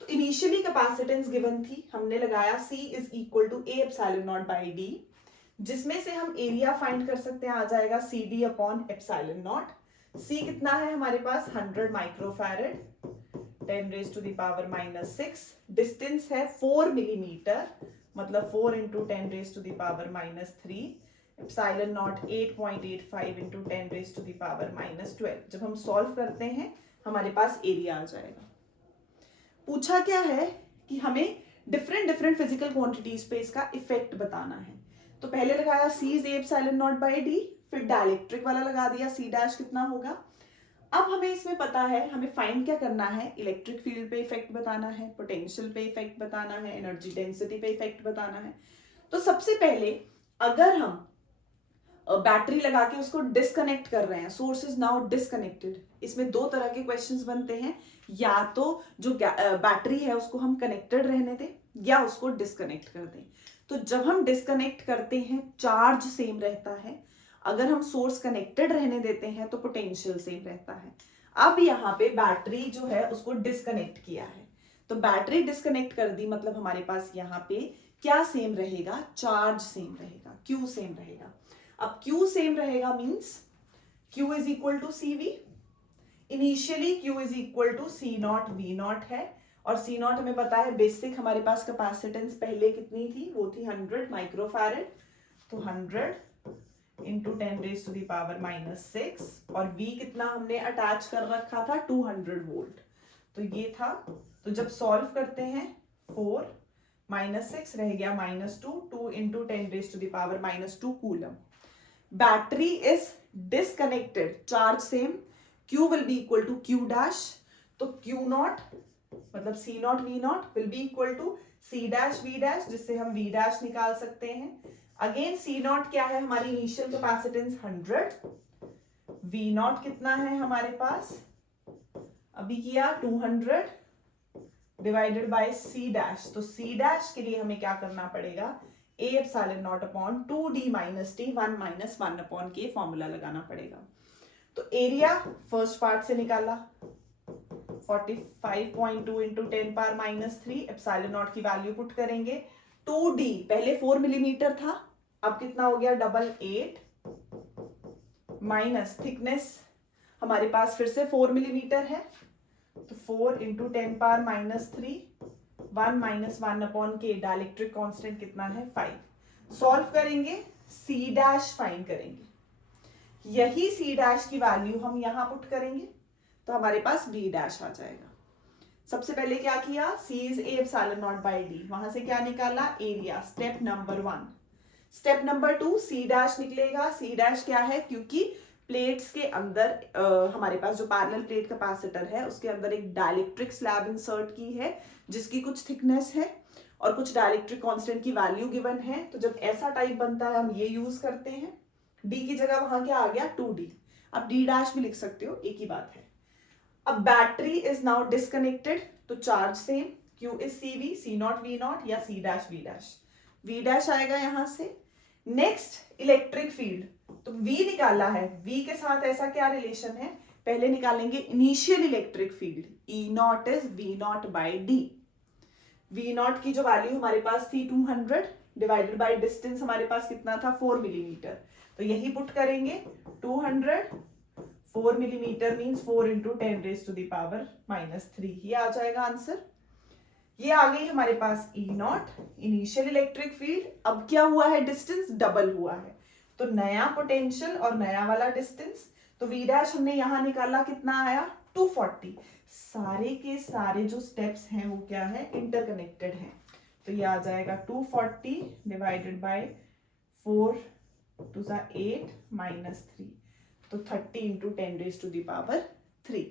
तो इनिशियली कैपेसिटेंस गिवन थी, हमने लगाया C is equal to A epsilon naught by D, जिसमें से हम एरिया फाइंड कर सकते हैं, आ जाएगा CD upon epsilon naught. C कितना है हमारे पास 100 microfarad, 10 raise to the power -6, distance है 4 मिलीमीटर, मतलब 4 into 10 raise to the power -3, epsilon naught 8.85 into 10 raise to the power -12। जब हम सॉल्व करते हैं हमारे पास एरिया आ जाएगा। पूछा क्या है कि हमें डिफरेंट फिजिकल क्वांटिटीज पे इसका इफेक्ट बताना है, तो पहले लगाया C is A epsilon naught by D, फिर डायलेक्ट्रिक वाला लगा दिया C डैश कितना होगा। अब हमें इसमें पता है, हमें फाइंड क्या करना है, इलेक्ट्रिक फील्ड पे इफेक्ट बताना है, पोटेंशियल पे इफेक्ट बताना है, एनर्जी डेंसिटी पे इफेक्ट बताना है। तो सबसे पहले अगर हम बैटरी लगा के उसको डिस्कनेक्ट कर रहे हैं, सोर्स इज नाउ डिस्कनेक्टेड, इसमें दो तरह के क्वेश्चंस बनते हैं, या तो जो बैटरी है उसको हम कनेक्टेड रहने दें या उसको डिस्कनेक्ट कर दें। तो जब हम डिस्कनेक्ट करते हैं चार्ज सेम रहता है, अगर हम सोर्स कनेक्टेड रहने देते हैं तो पोटेंशियल सेम रहता है। अब यहाँ पे बैटरी जो है उसको डिस्कनेक्ट किया है, तो बैटरी डिस्कनेक्ट कर दी, मतलब हमारे पास यहाँ पे क्या सेम रहेगा, चार्ज सेम रहेगा, Q सेम रहेगा। अब Q सेम रहेगा means Q is equal to CV, initially Q is equal to C naught V naught है, और C नॉट हमें पता है बेसिक हमारे पास कैपेसिटेंस पहले कितनी थी, वो थी 100 माइक्रोफैरेड, तो 100 into 10 raise to the power -6, और V कितना हमने अटैच कर रखा था 200 वोल्ट, तो ये था। तो जब सॉल्व करते हैं 4 -6 रह गया -2, 2 into 10 raise to the power -2 coulomb. Battery is disconnected, charge same, Q will be equal to Q dash, तो Q नॉट मतलब C naught V naught will be equal to C dash V dash, जिससे हम V dash निकाल सकते हैं। Again C not क्या है, हमारी इनिशियल कैपेसिटेंस 100, V नॉट कितना है हमारे पास, अभी किया 200 डिवाइडेड बाय C डैश, तो C डैश के लिए हमें क्या करना पड़ेगा, A epsilon naught upon 2D minus T 1 minus 1 upon K formula लगाना पड़ेगा। तो एरिया फर्स्ट पार्ट से निकाला 45.2 इंटू 10 पावर -3, एप्सिलॉन नॉट की वैल्यू पुट करेंगे, 2D पहले 4 मिलीमीटर था, अब कितना हो गया, 88 माइनस थिकनेस हमारे पास फिर से 4 मिलीमीटर है, तो 4 into 10 power minus 3, 1 minus 1 upon के, डाइलेक्ट्रिक कांस्टेंट कितना है 5। सॉल्व करेंगे, सी डैश फाइंड करेंगे, यही सी डैश की वैल्यू हम यहां पुट करेंगे तो हमारे पास डी डैश आ जाएगा। सबसे पहले क्या किया, c is a epsilon not by d, वहां से क्या निकाला, area, step number 1। Step number 2 c dash निकलेगा। सी डैश क्या है, क्योंकि प्लेट्स के अंदर हमारे पास जो पैरेलल प्लेट कैपेसिटर है उसके अंदर एक डाइलेक्ट्रिक स्लैब इंसर्ट की है जिसकी कुछ थिकनेस है और कुछ डाइलेक्ट्रिक कांस्टेंट की वैल्यू गिवन है। तो जब ऐसा टाइप बनता है हम ये यूज करते हैं। डी की जगह वहां क्या आ गया, 2D। अब डी डैश भी लिख सकते हो, एक ही बात है। अब बैटरी इज नाउ डिस्कनेक्टेड, तो charge same, Q is CV, C naught V not या C dash V dash, V dash आएगा यहां से। नेक्स्ट इलेक्ट्रिक फील्ड, तो V निकाला है, V के साथ ऐसा क्या रिलेशन है, पहले निकालेंगे initial electric field, E not is V not by D। V not की जो वैल्यू हमारे पास थी 200 डिवाइडेड बाय डिस्टेंस हमारे पास कितना था 4 मिलीमीटर, तो यही पुट करेंगे 200, 4 millimetre means 4 into 10 raise to the power minus 3, ये आ जाएगा आंसर। ये आ गई हमारे पास E naught initial electric field. अब क्या हुआ है, डिस्टेंस डबल हुआ है, तो नया पोटेंशियल और नया वाला डिस्टेंस, तो V डैश हमने यहां निकाला, कितना आया 240। सारे के सारे जो स्टेप्स हैं वो क्या है, इंटरकनेक्टेड हैं, तो ये आ जाएगा 240 डिवाइडेड बाय 4 टू 8 माइनस 3, तो 30 into 10 raise to the power 3।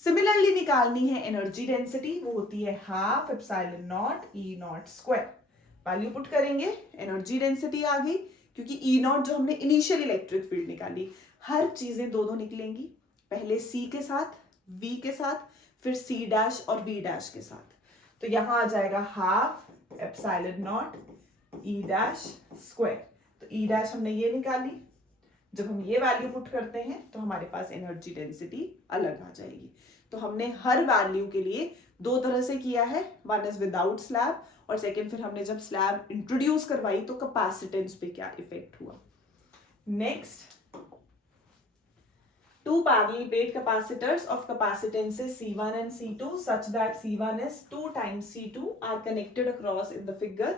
Similarly निकालनी है एनर्जी डेंसिटी, वो होती है half epsilon naught E naught square. Value put करेंगे, एनर्जी डेंसिटी आ गई, क्योंकि E नॉट जो हमने इनिशियल इलेक्ट्रिक फील्ड निकाली, हर चीजें दो दो निकलेंगी, पहले C के साथ, V के साथ, फिर C डैश और V डैश के साथ, तो यहां आ जाएगा half epsilon naught E dash square. तो E डैश हमने ये निकाली, जब हम ये वैल्यू पुट करते हैं तो हमारे पास एनर्जी डेंसिटी अलग आ जाएगी। तो हमने हर वैल्यू के लिए दो तरह से किया है, वन इज विदाउट स्लैब और सेकंड फिर हमने जब स्लैब इंट्रोड्यूस करवाई तो कैपेसिटेंस पे क्या इफेक्ट हुआ। Next, two parallel plate capacitors of capacitances C1 and C2 such that C1 is 2 times C2 are connected across in the figure.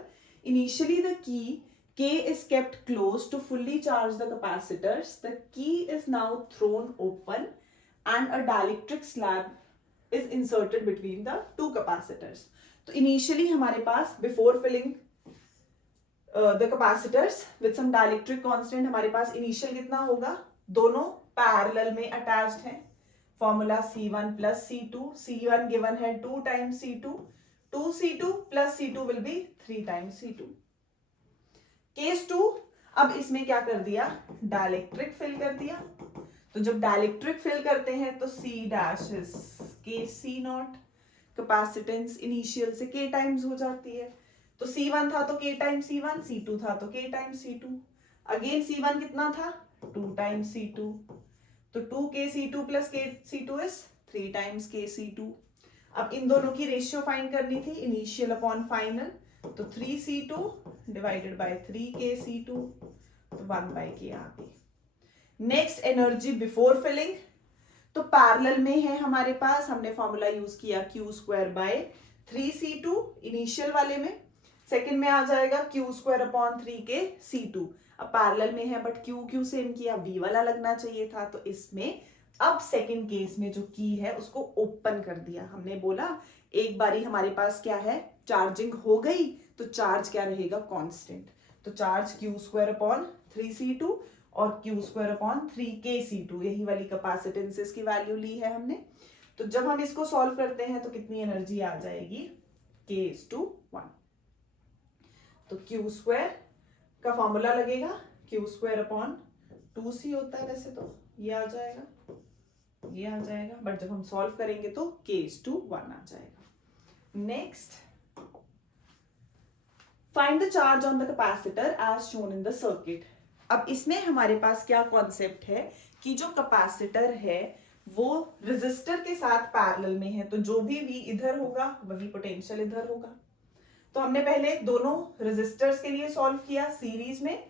Initially the key K is kept close to fully charge the capacitors. The key is now thrown open and a dielectric slab is inserted between the two capacitors. तो initially हमारे पास before filling the capacitors with some dielectric constant हमारे पास initial कितना होगा, दोनों parallel में attached है, formula C1 plus C2, C1 given है 2 times C2, 2C2 plus C2 will be 3 times C2। Case 2, अब इसमें क्या कर दिया, डाइलेक्ट्रिक फिल कर दिया, तो जब डाइलेक्ट्रिक फिल करते हैं तो C dash is K C not, capacitance initial से K टाइम्स हो जाती है, तो C1 था तो K टाइम्स C1, C2 था तो K times C2, again C1 कितना था 2 टाइम्स C2, तो 2K C2 plus K C2 is 3 times K C2। अब इन दोनों की रेशियो फाइंड करनी थी, इनिशियल अपॉन फाइनल, तो 3C2 divided by 3K C2, तो 1/K आ गई। नेक्स्ट एनर्जी बिफोर फिलिंग, तो पैरेलल में है हमारे पास, हमने फॉर्मूला यूज किया Q square by 3C2 initial वाले में, सेकेंड में आ जाएगा Q square upon 3K C2। अब पैरेलल में है बट Q सेम किया, V वाला लगना चाहिए था, तो इसमें अब सेकंड केस में जो की है उसको ओपन कर दिया। हमने बोला एक बारी हमारे पास क्या है, चार्जिंग हो गई तो चार्ज क्या रहेगा, कांस्टेंट, तो charge Q square upon 3C2 और Q square upon 3K C2, यही वाली कैपेसिटेंसेस की वैल्यू ली है हमने। तो जब हम इसको सॉल्व करते हैं तो कितनी एनर्जी आ जाएगी, K:1, तो Q स्क्वायर का फॉर्मूला लगेगा Q स्क्वायर अपॉन 2C होता है वैसे तो, ये आ जाएगा, ये आ जाएगा, बट जब हम सॉल्व करेंगे तो K:1 आ जाएगा। Next, find the charge on the capacitor as shown in the circuit. अब इसमें हमारे पास क्या कॉन्सेप्ट है कि जो कैपेसिटर है वो रेजिस्टर के साथ पैरेलल में है, तो जो भी V इधर होगा वही पोटेंशियल इधर होगा। तो हमने पहले दोनों रेजिस्टर्स के लिए सॉल्व किया सीरीज में,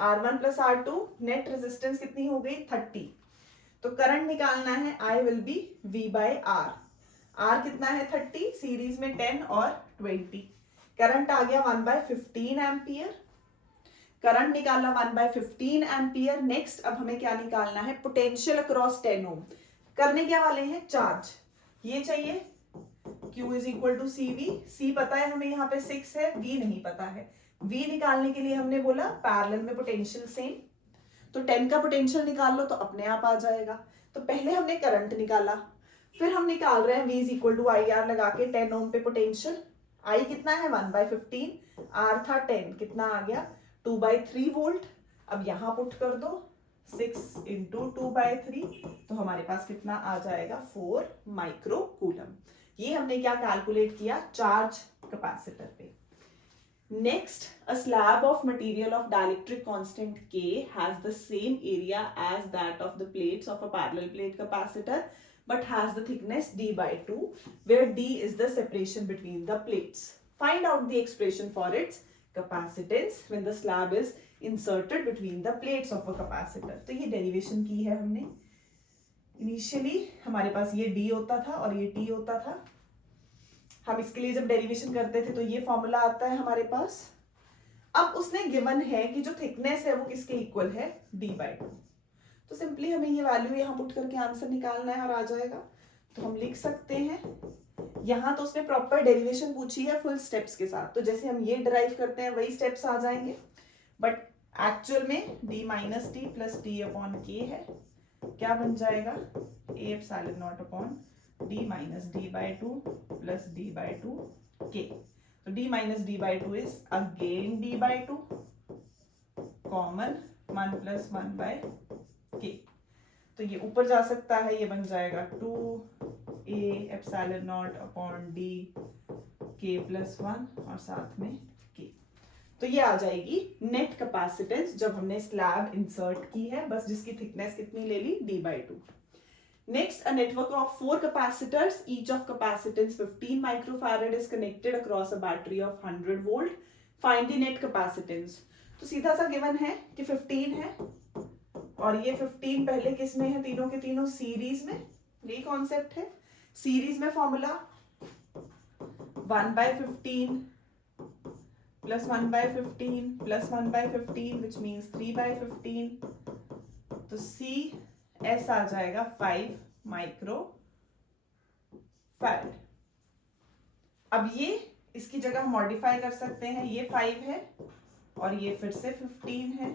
R1 plus R2, net resistance कितनी हो गई 30। तो करंट निकालना है, I will be V by R। R कितना है 30, सीरीज में 10 और 20। करंट आ गया 1/15 एम्पियर। करंट निकालना 1/15 एम्पियर। नेक्स्ट अब हमें क्या निकालना है, पोटेंशियल अक्रॉस 10 ओम। करने क्या वाले हैं, चार्ज। ये चाहिए Q is equal to CV। C पता है हमें, यहाँ पे 6 है, V नहीं पता है। V निकालने के लिए हमने बोला पैरेलल में पोटेंशियल सेम, तो 10 का पोटेंशियल निकाल लो तो अपने आप आ जाएगा। तो पहले हमने करंट निकाला, फिर हम निकाल रहे हैं V is equal to IR लगा के 10 ओम पे पोटेंशियल। I कितना है 1/15, R था 10, कितना आ गया 2/3 वोल्ट। अब यहाँ पुट कर दो 6 इंटू 2/3, तो हमारे पास कितना आ जाएगा 4 माइक्रो कूलम। ये हमने क्या कैलकुलेट किया, चार्ज कैपेसिटर पे। Next, a slab of material of dielectric constant K has the same area as that of the plates of a parallel plate capacitor but has the thickness D/2 where D is the separation between the plates. Find out the expression for its capacitance when the slab is inserted between the plates of a capacitor. तो ये derivation की है हमने। Initially हमारे पास ये D होता था और ये T होता था। हम इसके लिए जब डेरिवेशन करते थे तो ये फॉर्मूला आता है हमारे पास। अब उसने गिवन है कि जो थिकनेस है वो किसके इक्वल है, D/2। तो सिंपली हमें ये वैल्यू यहाँ पुट करके आंसर निकालना है और आ जाएगा। तो हम लिख सकते हैं, यहाँ तो उसने प्रॉपर डेरिवेशन पूछी है फुल स्टेप्स के साथ, तो जैसे हम ये डिराइव करते हैं वही स्टेप्स आ जाएंगे, बट एक्चुअल में D minus T plus T upon के है। क्या बन जाएगा, A epsilon naught upon D minus D/2 plus D/2 K। तो D minus D/2 is again D/2 common 1 plus 1/K। तो ये ऊपर जा सकता है, ये बन जाएगा 2A epsilon naught upon D K plus 1 और साथ में K। तो ये आ जाएगी नेट कैपेसिटेंस जब हमने स्लैब इंसर्ट की है, बस जिसकी थिकनेस कितनी ले ली, D/2। Next, a network of 4 capacitors, each of capacitance 15 microfarad is connected across a battery of 100 volt. Find the net capacitance. तो सीधा सा गिवन है कि 15 है और ये 15 पहले किस में है, तीनों के तीनों सीरीज में। यही कॉन्सेप्ट है, सीरीज में formula 1/15 plus 1/15 plus 1/15 which means 3/15। तो C S आ जाएगा 5 माइक्रो फैराड। अब ये इसकी जगह मॉडिफाई कर सकते हैं, ये 5 है और ये फिर से 15 है,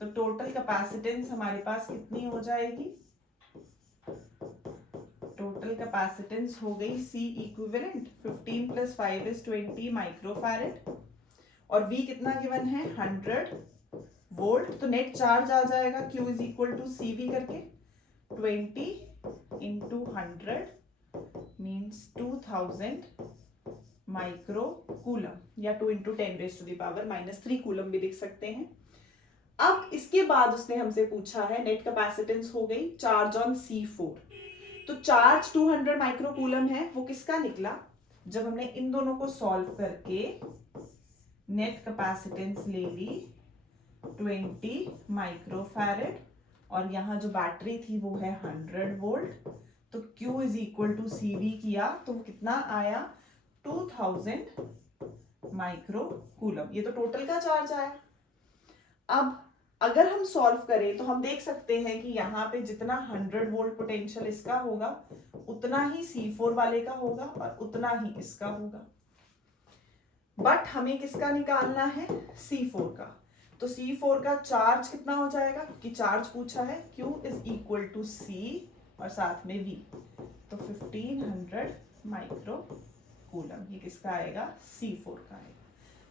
तो टोटल कैपेसिटेंस हमारे पास कितनी हो जाएगी, टोटल कैपेसिटेंस हो गई C equivalent 15 plus 5 is 20 microfarad और V कितना गिवन है 100 वोल्ट। तो नेट चार्ज आ जाएगा Q is equal to CV करके 20 इंटू 100 मीन्स 2000 माइक्रो कूलम या 2 इंटू 10⁻⁻³ कूलम भी लिख सकते हैं। अब इसके बाद उसने हमसे पूछा है नेट कैपेसिटेंस हो गई, चार्ज ऑन C4। तो चार्ज 200 माइक्रो कूलम है, वो किसका निकला, जब हमने इन दोनों को सॉल्व करके नेट कैपेसिटेंस ले ली 20 माइक्रो फैराड और यहाँ जो बैटरी थी वो है 100 वोल्ट। तो Q is equal to CV किया तो कितना आया 2000 माइक्रो कूलम। ये तो टोटल का चार्ज आया। अब अगर हम सॉल्व करें तो हम देख सकते हैं कि यहाँ पे जितना 100 वोल्ट पोटेंशियल इसका होगा उतना ही C4 वाले का होगा और उतना ही इसका होगा, बट हमें किसका निकालना है, C4 का। तो C4 का चार्ज कितना हो जाएगा, कि चार्ज पूछा है, Q is equal to C और साथ में V, तो 1500 माइक्रो कूलम। ये किसका आएगा, C4 का आएगा।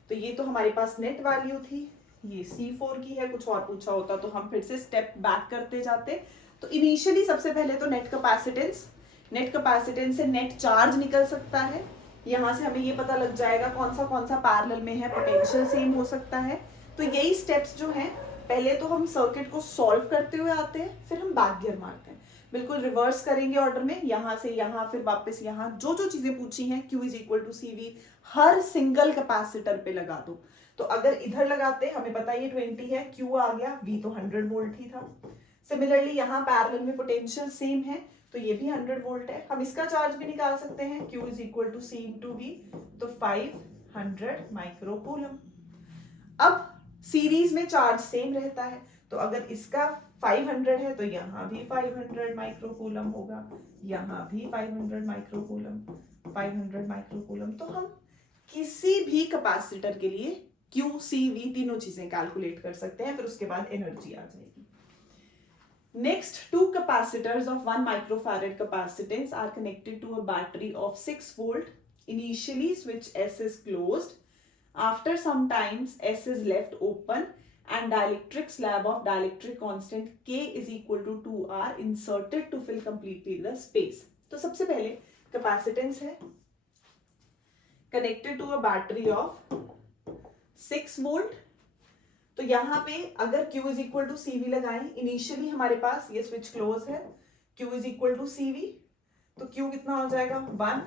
तो ये तो हमारे पास नेट वैल्यू थी, ये C4 की है। कुछ और पूछा होता तो हम फिर से स्टेप बैक करते जाते। तो इनिशियली सबसे पहले तो नेट कैपेसिटेंस से नेट चार्ज निकल सकता है। यहाँ से हमें ये पता लग जाएगा कौन सा पैरेलल में है, पोटेंशियल सेम हो सकता है। तो यही स्टेप्स जो हैं, पहले तो हम सर्किट को सॉल्व करते हुए आते हैं, फिर हम बैक गियर मारते हैं, बिल्कुल रिवर्स करेंगे ऑर्डर में, यहाँ से यहाँ फिर वापस यहाँ। जो जो चीजें पूछी हैं Q is equal to CV हर सिंगल कैपेसिटर पे लगा दो। तो अगर इधर लगाते, हमें पता है ये 20 है, Q आ गया, V तो 100 वोल्ट ही था। सिमिलरली यहाँ पैरेलल में पोटेंशियल सेम है, तो ये भी 100 वोल्ट है। हम इसका चार्ज भी निकाल सकते हैं, Q is equal to C into V, तो 500 माइक्रोकूलम। अब सीरीज में चार्ज सेम रहता है, तो अगर इसका 500 है तो यहाँ भी 500 माइक्रोकूलम होगा, यहाँ भी 500 माइक्रोकूलम, 500 माइक्रोकूलम। तो हम किसी भी कैपेसिटर के लिए Q, C, V तीनों चीजें कैलकुलेट कर सकते हैं, फिर उसके बाद एनर्जी आ जाएगी। Next, two capacitors of 1 microfarad capacitance are connected to a battery of 6 volt. Initially, switch S is closed. After some time, S is left open and dielectric slab of dielectric constant K is equal to 2R inserted to fill completely the space. तो सबसे पहले capacitance है connected to a battery of 6 volt. तो यहाँ पे अगर Q is equal to CV लगाएं, initially हमारे पास ये स्विच क्लोज है, Q is equal to CV, तो Q कितना हो जाएगा 1,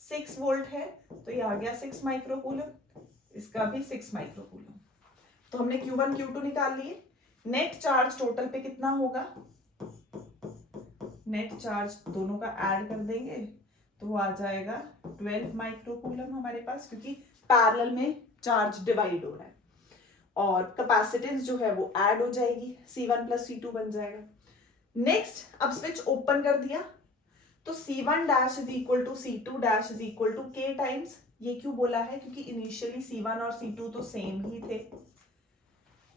6 वोल्ट है, तो ये आ गया 6 माइक्रोकूलम, इसका भी 6 माइक्रोकूलम। तो हमने Q1 Q2 निकाल लिए। नेट चार्ज टोटल पे कितना होगा, नेट चार्ज दोनों का ऐड कर देंगे तो वो आ जाएगा 12 माइक्रोकूलम हमारे पास, क्योंकि पैरेलल में चार्ज डिवाइड हो रहा है और कैपेसिटेंस जो है वो ऐड हो जाएगी, C1 प्लस C2 बन जाएगा। नेक्स्ट, अब स्विच ओपन कर दिया तो C1 dash is equal to C2 dash is equal to K times, ये क्यों बोला है, क्योंकि इनिशियली C1 और C2 तो सेम ही थे,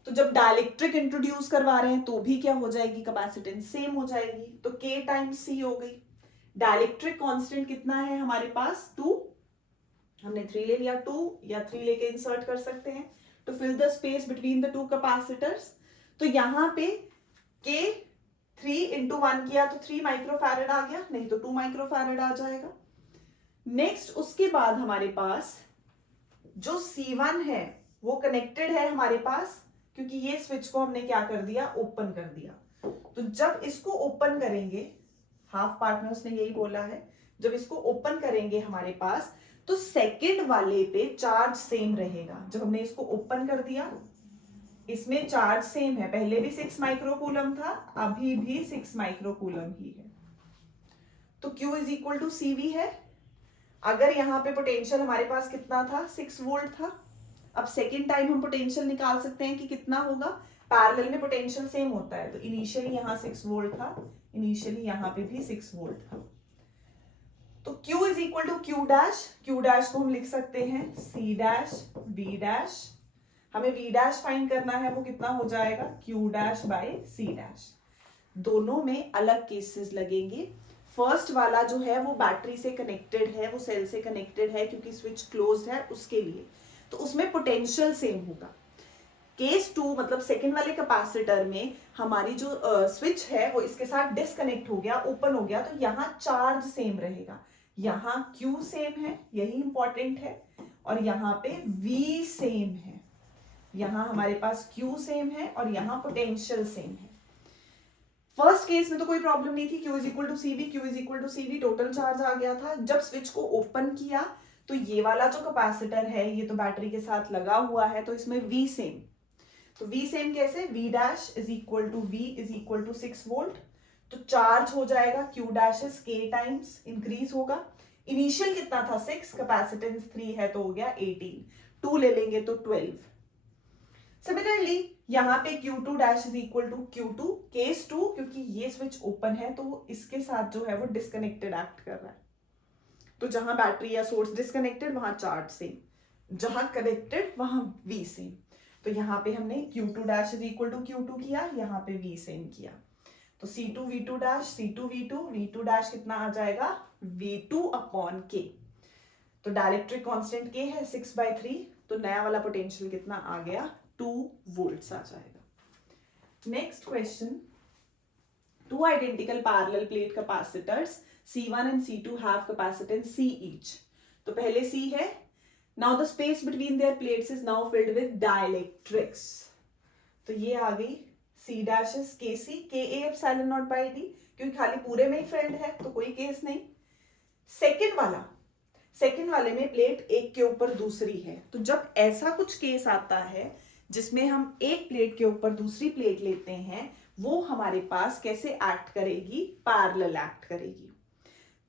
तो जब डाइलेक्ट्रिक इंट्रोड्यूस करवा रहे हैं तो भी क्या हो जाएगी, कैपेसिटेंस सेम हो जाएगी, तो K टाइम्स C हो गई। डाइलेक्ट्रिक कांस्टेंट कितना है हमारे पास 2, हमने 3 ले लिया, 2 या 3 लेके इंसर्ट कर सकते हैं to fill the space between the two capacitors। तो यहाँ पे K 3 into 1 किया तो 3 माइक्रोफैरड आ गया, नहीं तो 2 माइक्रोफैरड आ जाएगा। नेक्स्ट, उसके बाद हमारे पास जो C1 है वो कनेक्टेड है हमारे पास, क्योंकि ये स्विच को हमने क्या कर दिया, ओपन कर दिया। तो जब इसको ओपन करेंगे, हाफ पार्टनर्स ने यही बोला है, जब इसको ओपन करेंगे हमारे पास तो सेकंड वाले पे चार्ज सेम रहेगा। जब हमने इसको ओपन कर दिया, इसमें चार्ज सेम है, पहले भी 6 माइक्रोकूलम था, अभी भी 6 माइक्रोकूलम ही है, तो Q is equal to CV है। अगर यहाँ पे पोटेंशियल हमारे पास कितना था, 6 वोल्ट था। अब सेकेंड टाइम हम पोटेंशियल निकाल सकते हैं कि कितना होगा, पैरेलल में पोटेंशियल सेम होता है, तो इनिशियली यहाँ 6 वोल्ट था, इनिशियली यहाँ पे भी 6 वोल्ट था, तो Q is equal to Q dash, Q dash को हम लिख सकते हैं C डैश V डैश, हमें V डैश फाइंड करना है, वो कितना हो जाएगा Q dash by C dash. दोनों में अलग केसेस लगेंगे। फर्स्ट वाला जो है वो बैटरी से कनेक्टेड है, वो सेल से कनेक्टेड है क्योंकि स्विच क्लोज्ड है उसके लिए, तो उसमें पोटेंशियल सेम होगा। केस 2 मतलब सेकेंड वाले कैपेसिटर में हमारी जो स्विच है वो इसके साथ डिस्कनेक्ट हो गया, ओपन हो गया, तो यहाँ चार्ज सेम रहेगा, यहाँ Q सेम है, यही इंपॉर्टेंट है, और यहाँ पे V सेम है, यहाँ हमारे पास Q सेम है और यहाँ पोटेंशियल सेम है। फर्स्ट केस में तो कोई प्रॉब्लम नहीं थी, Q is equal to CV, Q is equal to CV, total charge आ गया था। जब स्विच को ओपन किया तो ये वाला जो कैपेसिटर है ये तो बैटरी के साथ लगा हुआ है, तो इसमें V सेम, तो V सेम कैसे, V dash is equal to V is equal to 6 volt, तो चार्ज हो जाएगा Q dash is K times, increase होगा। इनिशियल कितना था 6, कैपेसिटेंस 3 है तो हो गया 18, 2 ले लेंगे तो 12। सिमिलरली यहाँ पे Q2 dash is equal to Q2, case 2 क्योंकि ये स्विच ओपन है तो इसके साथ जो है वो डिस्कनेक्टेड एक्ट कर रहा है, तो जहां बैटरी या सोर्स डिस्कनेक्टेड वहां चार्ज सेम, जहां कनेक्टेड वहां V सेम, तो यहाँ पे हमने Q2 dash is equal to Q2 किया, यहाँ पे V सेम किया, तो C2 V2 dash, C2 V2, V2 dash कितना आ जाएगा V2 अपॉन K, तो डाइलेक्ट्रिक कांस्टेंट K है 6/3, तो नया वाला पोटेंशियल कितना आ गया 2 वोल्ट्स आ जाएगा। Next question, two identical parallel plate capacitors C1 and C2 have capacitance C each, तो पहले C है, now the space between their plates is now filled with dielectrics, तो ये आ गई C dash is KC, KA epsilon naught by D, क्योंकि खाली पूरे में ही फिल्ड है तो कोई केस नहीं। सेकेंड वाला सेकंड वाले में प्लेट एक के ऊपर दूसरी है। तो जब ऐसा कुछ केस आता है जिसमें हम एक प्लेट के ऊपर दूसरी प्लेट लेते हैं, वो हमारे पास कैसे एक्ट करेगी, पैरेलल एक्ट करेगी।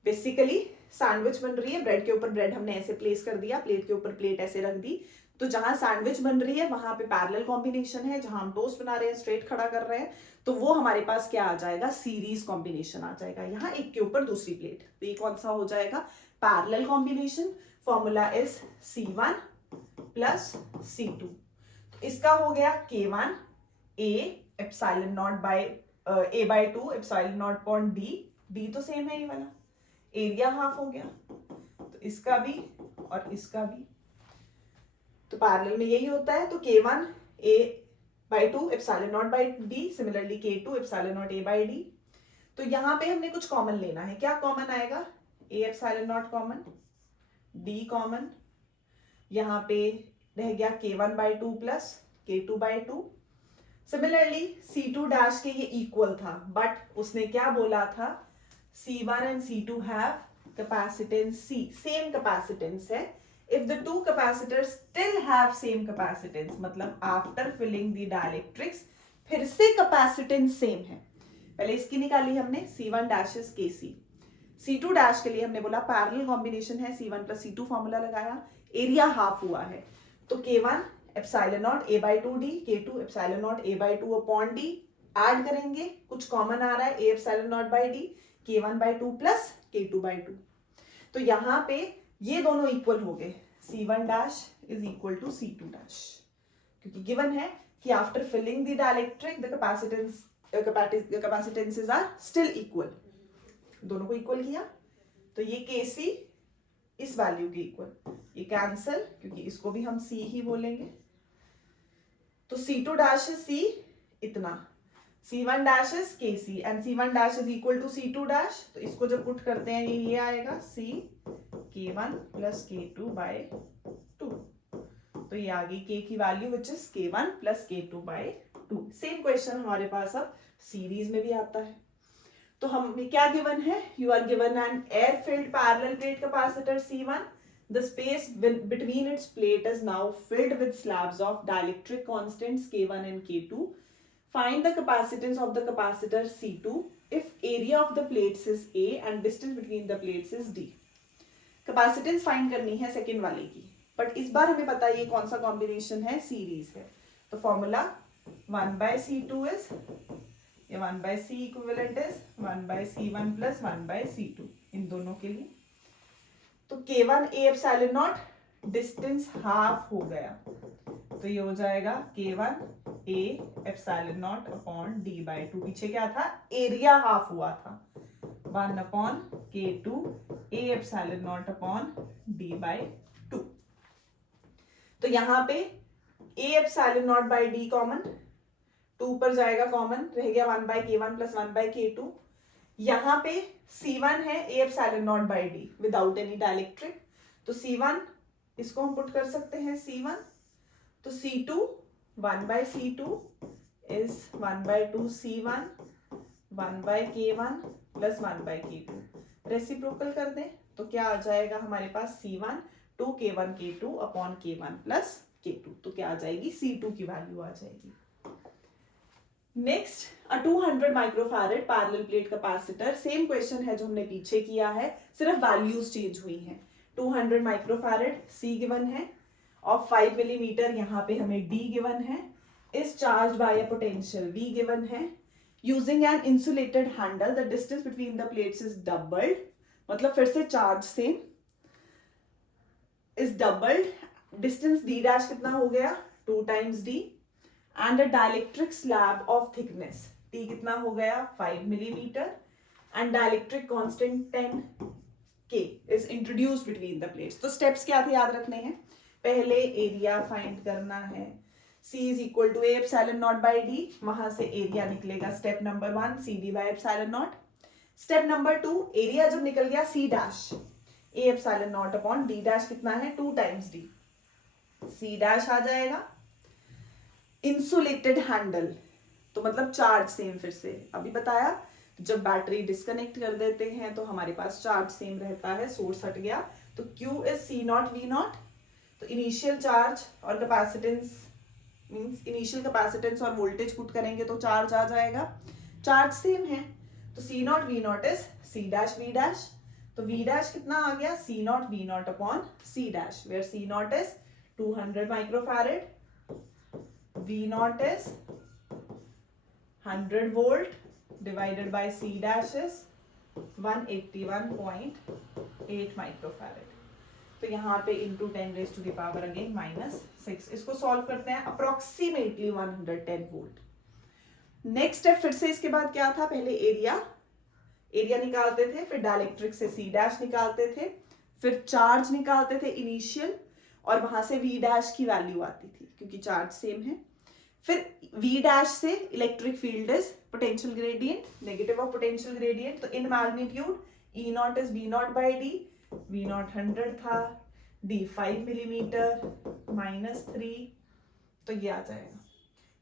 बेसिकली सैंडविच बन रही है, ब्रेड के ऊपर ब्रेड हमने ऐसे प्लेस कर दिया, प्लेट के ऊपर प्लेट ऐसे रख दी, तो जहां सैंडविच बन रही है वहां पे पैरेलल कॉम्बिनेशन है, जहां हम टोस्ट बना रहे हैं, स्ट्रेट खड़ा कर रहे हैं, तो वो हमारे पास क्या आ जाएगा, सीरीज कॉम्बिनेशन आ जाएगा। यहाँ एक के ऊपर दूसरी प्लेट, तो ये कौन सा हो जाएगा, parallel combination. Formula is C1 plus C2। इसका हो गया K1 A epsilon not by A/2 epsilon naught upon D तो सेम है ये वाला, एरिया हाफ हो गया, तो इसका भी और इसका भी, तो पैरेलल में यही होता है। तो K1 A/2 epsilon not by D, similarly K2 epsilon naught A/D। तो यहाँ पे हमने कुछ कॉमन लेना है, क्या कॉमन आएगा, A epsilon not common, D common, यहाँ पे रह गया K1/2 plus K2/2। Similarly C2 dash के ये इक्वल था, बट उसने क्या बोला था, C1 and C2 have capacitance C, same capacitance है। If the two capacitors still have same capacitance, मतलब after filling the dielectrics फिर से capacitance same है। पहले इसकी निकाली हमने, C1 dash is KC, C2 dash के लिए हमने बोला पैरेलल कॉम्बिनेशन है, C1 प्लस C2 फॉर्मूला लगाया, एरिया हाफ हुआ है, तो K1 epsilon naught A/2 D, K2 epsilon naught A/2 upon D, add करेंगे, कुछ कॉमन आ रहा है, A epsilon not by D, K1/2 plus K2/2। तो यहाँ पे ये दोनों इक्वल हो गए, C1 dash is equal to C2 dash, क्योंकि गिवन है कि after filling the dielectric the capacitances are still equal, दोनों को इक्वल किया, तो ये KC इस वैल्यू के इक्वल, ये कैंसल, क्योंकि इसको भी हम C ही बोलेंगे, तो C2 डैश इज C इतना, C1 dash is KC and C1 dash is equal to C2 dash, तो इसको जब पुट करते हैं ये आएगा C K1 प्लस K2/2, तो ये आ गई K की value which is K1 plus K2/2। Same question हमारे पास अब सीरीज में भी आता है। तो हमें क्या गिवन है, you are given an air filled parallel plate capacitor C1, the space between its plate is now filled with slabs of dielectric constants K1 and K2. Find the capacitance of the capacitor C2 if area of the plates is A and distance between the plates is D. Capacitance find करनी है second वाले की, but इस बार हमें पता है ये कौन सा कॉम्बिनेशन है, सीरीज है, तो फॉर्मूला 1/C2 इज, ये 1/C equivalent is 1/C1 plus 1/C2 इन दोनों के लिए। तो K1 A epsilon not distance half हो गया, तो ये हो जाएगा K1 A epsilon naught upon D/2, पीछे क्या था, एरिया हाफ हुआ था, 1/K2 A epsilon naught upon D/2। तो यहाँ पे A epsilon not by D common, 2 पर जाएगा कॉमन, रह गया 1/K1 प्लस 1/K2। यहाँ पे C1 है A epsilon not by D without any dielectric, तो C1 इसको हम पुट कर सकते हैं C1, तो C2 1/C2 is 1/2 C1 1/K1 plus 1/K2, reciprocal कर दें तो क्या आ जाएगा हमारे पास C1 2K1 K2 upon K1 plus K2, तो क्या आ जाएगी, C2 की वैल्यू आ जाएगी। नेक्स्ट, अ 200 microfarad parallel plate capacitor, same question है जो हमने पीछे किया है, सिर्फ वैल्यूज चेंज हुई हैं। 200 माइक्रोफैरेड C गिवन है, ऑफ 5 मिलीमीटर, यहाँ पे हमें D गिवन है, is charge by a potential V given है, using an insulated handle the distance between the plates is doubled, मतलब फिर से charge same is doubled, distance D dash कितना हो गया 2 times D, and a dielectric slab of thickness T कितना हो गया 5 millimeter and dielectric constant 10 K is introduced between the plates। तो steps क्या थे याद रखने हैं, पहले एरिया फाइंड करना है, C is equal to A epsilon naught by D, वहां से एरिया निकलेगा, step number 1 CD by epsilon naught। Step number 2, area जब निकल गया C dash A epsilon naught upon D dash कितना है 2 times D, C डैश आ जाएगा। Insulated handle तो मतलब चार्ज सेम, फिर से अभी बताया, जब बैटरी डिस्कनेक्ट कर देते हैं तो हमारे पास चार्ज सेम रहता है, सोर्स हट गया, तो Q is C naught V not. तो इनिशियल चार्ज और कैपेसिटेंस मींस इनिशियल कैपेसिटेंस और वोल्टेज पुट करेंगे तो चार्ज आ जाएगा, चार्ज सेम है, तो C naught V naught is C dash V dash. तो V डैश कितना आ गया, C naught V naught upon C dash, where C naught is 200 microfarad, V naught is 100 volt divided by C dash is 181.8 microfarad. तो यहाँ पे into 10 raise to the power again -6। इसको solve करते हैं, approximately 110 volt. Next step फिर से इसके बाद क्या था, पहले एरिया निकालते थे, फिर डाइलेक्ट्रिक से C डैश निकालते थे, फिर चार्ज निकालते थे इनिशियल, और वहां से V डैश की वैल्यू आती थी क्योंकि चार्ज सेम है। फिर V डैश से electric field is potential gradient, negative of potential gradient, तो in magnitude E not is V not by d, V not 100 था, D 5 मिलीमीटर -3, तो ये आ जाएगा।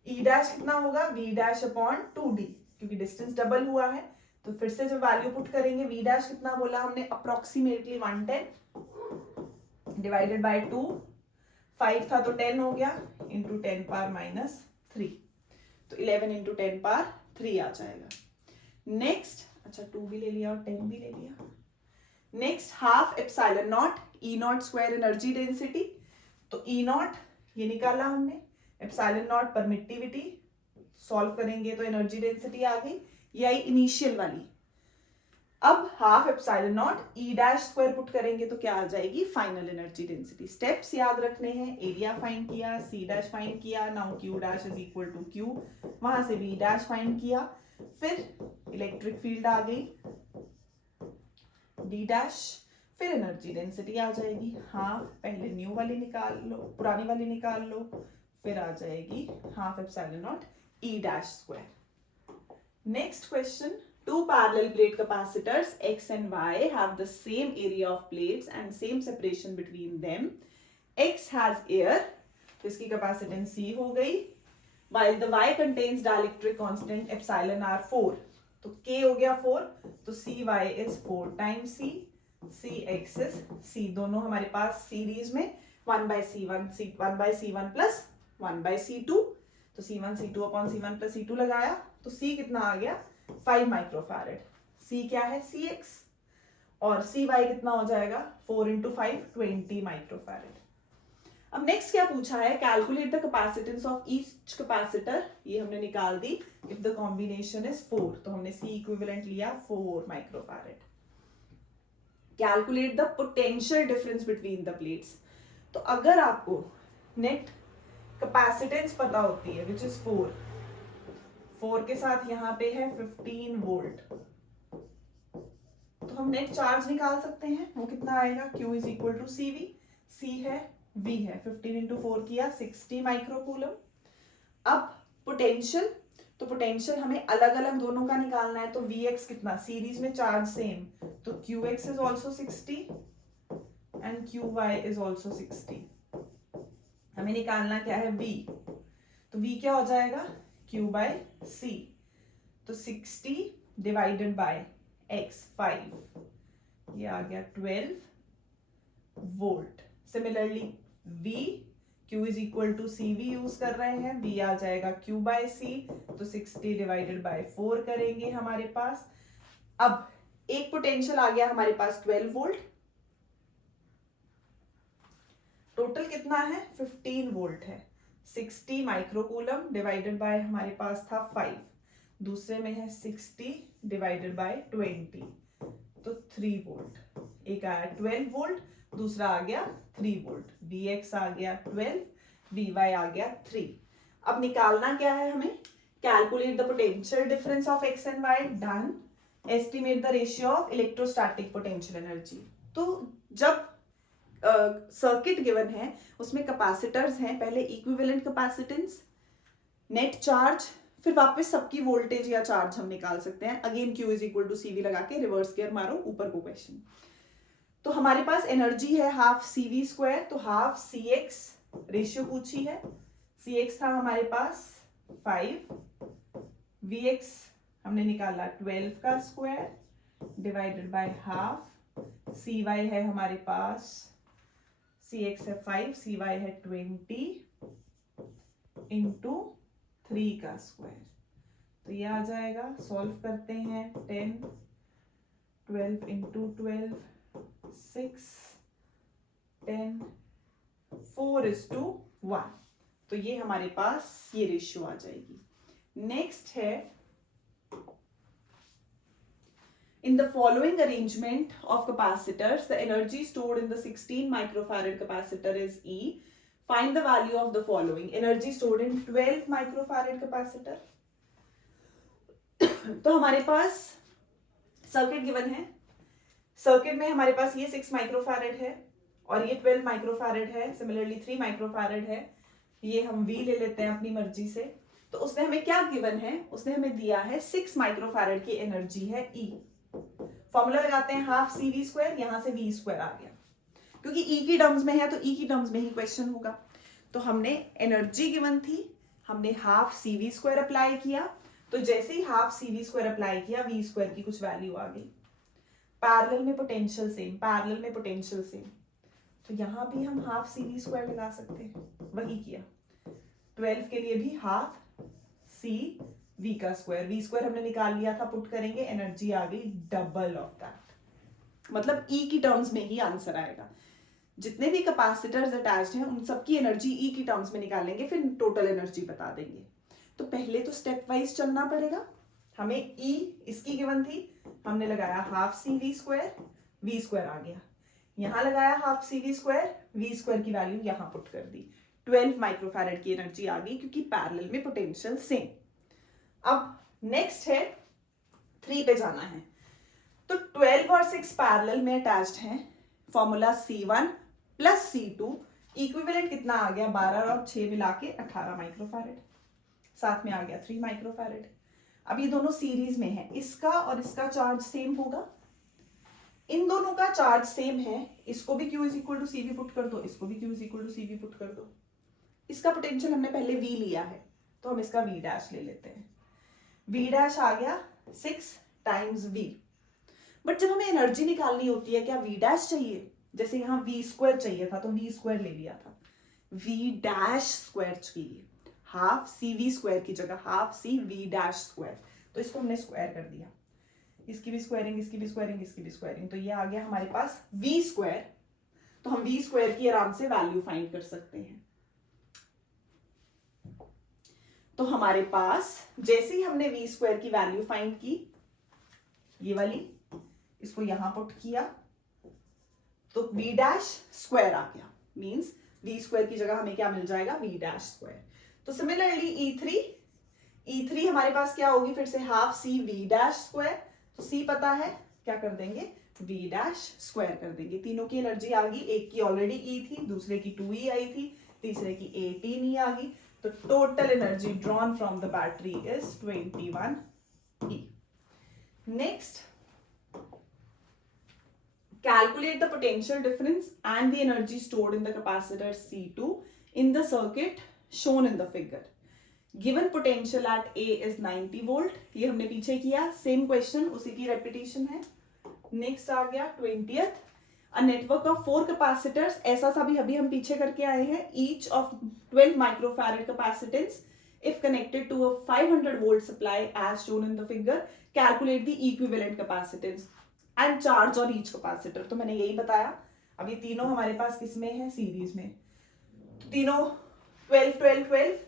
E डैश कितना होगा, V डैश अपॉन 2D, क्योंकि डिस्टेंस डबल हुआ है, तो फिर से जब वैल्यू पुट करेंगे, V डैश कितना बोला हमने, अप्रोक्सीमेटली 110 डिवाइडेड बाय 2, 5 था तो 10 हो गया, इंटू 10 पावर -3, तो 11 इंटू 10 पावर 3 आ जाएगा। नेक्स्ट, अच्छा 2 भी ले लिया और 10 भी ले लिया। Next half epsilon naught E naught square energy density, तो E नॉट ये निकाला हमने, एप्सिलॉन नॉट परमिटिविटी, सॉल्व करेंगे तो एनर्जी डेंसिटी आ गई, ये आई इनिशियल वाली। अब half epsilon naught E dash square put करेंगे तो क्या आ जाएगी, फाइनल एनर्जी डेंसिटी। स्टेप्स याद रखने हैं, एरिया फाइंड किया, C डैश फाइंड किया, now Q dash is equal to Q, वहां से V डैश फाइंड किया, फिर इलेक्ट्रिक फील्ड आ गई D डैश, फिर एनर्जी डेंसिटी आ जाएगी, हाँ पहले न्यू वाली निकाल लो, पुरानी वाली निकाल लो, फिर आ जाएगी half epsilon naught E dash square. Next question, two parallel plate capacitors X and Y have the same area of plates and same separation between them. X has air, तो इसकी capacitance C हो गई, while the Y contains dielectric constant epsilon r 4, तो K हो गया 4, तो CY is 4 times C, CX is C, दोनों हमारे पास सीरीज में 1/C1 plus 1/C2, तो C1 C2 upon C1 plus C2 लगाया, तो C कितना आ गया 5 माइक्रोफैरेड, C क्या है CX, और CY कितना हो जाएगा 4 into 5 20 माइक्रोफैरेड। अब नेक्स्ट क्या पूछा है, calculate the capacitance of each capacitor, ये हमने निकाल दी, इफ द कॉम्बिनेशन इज 4, तो हमने C इक्विवेलेंट लिया 4 microfarad. Calculate the potential difference between the plates, तो अगर आपको नेट कैपेसिटेंस पता होती है विच इज 4 के साथ यहाँ पे है 15 वोल्ट, तो हम नेट चार्ज निकाल सकते हैं, वो कितना आएगा, Q is equal to CV, C है V है, 15 इंटू 4 किया 60 माइक्रोकूलम। अब पोटेंशियल, तो पोटेंशियल हमें अलग अलग दोनों का निकालना है, तो Vx कितना, सीरीज में चार्ज सेम, तो Qx is also 60 and Qy is also 60। हमें निकालना क्या है V, तो V क्या हो जाएगा Q by C, तो 60 डिवाइडेड बाय X 5, ये आ गया 12 volt. Similarly V, Q is equal to CV use कर रहे हैं, V आ जाएगा Q by C, तो 60 डिवाइडेड बाय 4 करेंगे हमारे पास। अब एक पोटेंशियल आ गया हमारे पास 12 वोल्ट, टोटल कितना है 15 वोल्ट है, 60 माइक्रोकूलम डिवाइडेड बाय हमारे पास था 5, दूसरे में है 60 डिवाइडेड बाय 20, तो 3 वोल्ट, एक आया 12 वोल्ट, दूसरा आ गया 3 वोल्ट, Vx आ गया 12, Vy आ गया 3। अब निकालना क्या है हमें, calculate the potential difference of X and Y, done. Estimate the ratio of electrostatic potential energy, तो जब सर्किट गिवन है उसमें कैपेसिटर्स हैं, पहले इक्विवेलेंट कैपेसिटेंस, नेट चार्ज, फिर वापस सबकी वोल्टेज या चार्ज हम निकाल सकते हैं, again Q is equal to CV लगा के रिवर्स गियर मारो ऊपर को क्वेश्चन। तो हमारे पास एनर्जी है हाफ CV स्क्वायर, तो हाफ CX, रेशियो पूछी है, CX था हमारे पास 5, Vx हमने निकाला 12 का square divided by half, C Y है हमारे पास, सी एक्स है 5, सी वाई है 20 इंटू 3 का स्क्वायर। तो ये आ जाएगा, सॉल्व करते हैं, 10, 12 इंटू 12, 6, 10, 4:1। तो ये हमारे पास ये रेशियो आ जाएगी। नेक्स्ट है, in the following arrangement of capacitors, the energy stored in the 16 microfarad capacitor is E. Find the value of the following. Energy stored in 12 microfarad capacitor. तो हमारे पास सर्किट गिवन है, सर्किट में हमारे पास ये 6 microfarad है और ये 12 माइक्रोफैरेड है, सिमिलरली 3 माइक्रोफैरेड है, ये हम V ले लेते हैं अपनी मर्जी से। तो उसने हमें क्या गिवन है, उसने हमें दिया है 6 माइक्रोफैरेड की एनर्जी है E। फॉर्मूला लगाते हैं, हाफ सी वी स्क्वायर, यहां से वी स्क्वायर आ गया, क्योंकि ई की टर्म्स में है तो ई की टर्म्स में ही क्वेश्चन होगा। तो हमने एनर्जी गिवन थी, हमने half C we square apply किया, तो जैसे ही half C we square apply किया वी स्क्वायर की कुछ वैल्यू आ गई। पैरेलल में पोटेंशियल सेम, पैरेलल में पोटेंशियल सेम, तो यहां भी हम हाफ सी वी स्क्वायर लगा सकते हैं, वही किया। 12 के लिए भी हाफ सी वी का स्क्वायर, वी स्क्वायर हमने निकाल लिया था, पुट करेंगे, एनर्जी आ गई डबल ऑफ दैट, मतलब ई की टर्म्स में ही आंसर आएगा। जितने भी कैपेसिटर्स अटैच्ड हैं उन सबकी एनर्जी ई की टर्म्स में निकालेंगे, फिर टोटल एनर्जी बता देंगे। तो पहले तो स्टेप वाइज चलना पड़ेगा। हमें ई इसकी गिवन थी, हमने लगाया half C we square, v square आ गया, यहां लगाया half C we square, v square की वैल्यू यहां पुट कर दी, 12 माइक्रोफैरेड की एनर्जी आ गई, क्योंकि पैरेलल में पोटेंशियल सेम। अब नेक्स्ट है 3 पे जाना है, तो 12 और 6 पैरेलल में अटैच्ड हैं, formula C1 plus C2, equivalent कितना आ गया, 12 और 6 मिला के 18 माइक्रोफैरेड, साथ में आ गया 3 माइक्रोफैरेड। अब ये दोनों सीरीज में है, इसका और इसका चार्ज सेम होगा, इन दोनों का चार्ज सेम है, इसको भी Q is equal to CV put कर दो, इसको भी Q is equal to CV put कर दो। इसका पोटेंशियल हमने पहले V लिया है, तो हम इसका V डैश ले लेते हैं, V डैश आ गया 6 टाइम्स V। बट जब हमें एनर्जी निकालनी होती है, क्या V डैश चाहिए, जैसे यहाँ V स्क्वायर चाहिए था तो V स्क्वायर ले लिया था, V डैश स्क्वायर चाहिए, हाफ सी वी स्क्वायर की जगह हाफ सी वी डैश स्क्वायर, तो इसको हमने स्क्वायर कर दिया, इसकी भी स्क्वायरिंग, इसकी भी स्क्वायरिंग, इसकी भी स्क्वायरिंग, तो ये आ गया हमारे पास V स्क्वायर। तो हम V स्क्वायर की आराम से वैल्यू फाइंड कर सकते हैं। तो हमारे पास जैसे ही हमने V स्क्वायर की वैल्यू फाइंड की, ये वाली, इसको यहां पुट किया, तो V डैश स्क्वायर आ गया, मींस V स्क्वायर की जगह हमें क्या मिल जाएगा, V डैश स्क्वायर। तो सिमिलरली E3 हमारे पास क्या होगी, फिर से half C V dash square, तो C पता है, क्या कर देंगे, V डैश स्क्वायर कर देंगे। तीनों की एनर्जी आ गई, एक की ऑलरेडी E थी, दूसरे की 2E आई थी, तीसरे की 18E आ गई, तो total energy drawn from the battery is 21E. Next, calculate the potential difference and the energy stored in the capacitor C2 in the circuit shown in the figure. Given potential at A is 90 volt, ये हमने पीछे किया, same question, उसी की repetition है। Next आ गया 20th, a network of 4 capacitors, ऐसा सा भी अभी हम पीछे करके आए हैं, each of 12 microfarad capacitance if connected to a 500 volt supply as shown in the figure, calculate the equivalent capacitance and charge on each capacitor। तो मैंने यही बताया, अब ये तीनों हमारे पास किसमें है, सीरीज में, तो तीनों 12 12 12,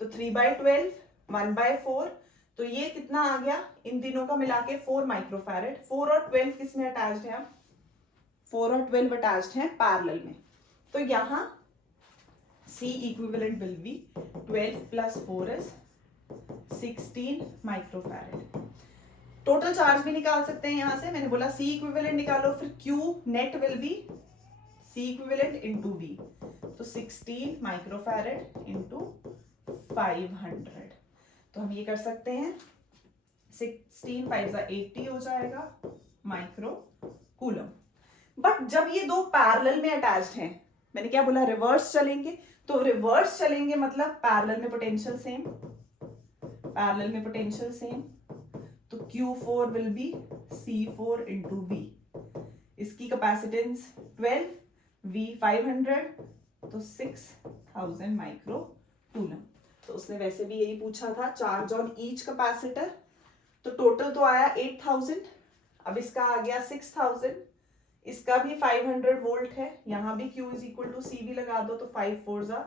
तो 3/12 1/4, तो ये कितना आ गया, इन तीनों का मिला के 4 माइक्रोफैरेड। 4 और 12 किसमें अटैच्ड है, 4 और 12 अटैच्ड हैं पैरेलल में, तो यहां C equivalent will be 12 plus 4 is 16 microfarad. Total charge भी निकाल सकते हैं यहां से, मैंने बोला C इक्विवेलेंट निकालो, फिर Q net will be C equivalent into V, तो 16 माइक्रोफैरेड इंटू 500, तो हम ये कर सकते हैं, 16 5 80 हो जाएगा माइक्रो कूलम। बट जब ये दो पैरेलल में अटैच्ड हैं, मैंने क्या बोला, रिवर्स चलेंगे, तो रिवर्स चलेंगे मतलब पैरेलल में पोटेंशियल सेम, पैरेलल में पोटेंशियल सेम, तो Q4 will be C4 into V। इसकी कैपेसिटेंस 12, V 500, तो 6000 माइक्रो कूलम। तो उसने वैसे भी यही पूछा था, चार्ज ऑन ईच कैपेसिटर। तो टोटल तो आया 8000, अब इसका आ गया 6000, इसका भी 500 वोल्ट है, यहाँ भी Q is equal to C भी लगा दो, तो 5 4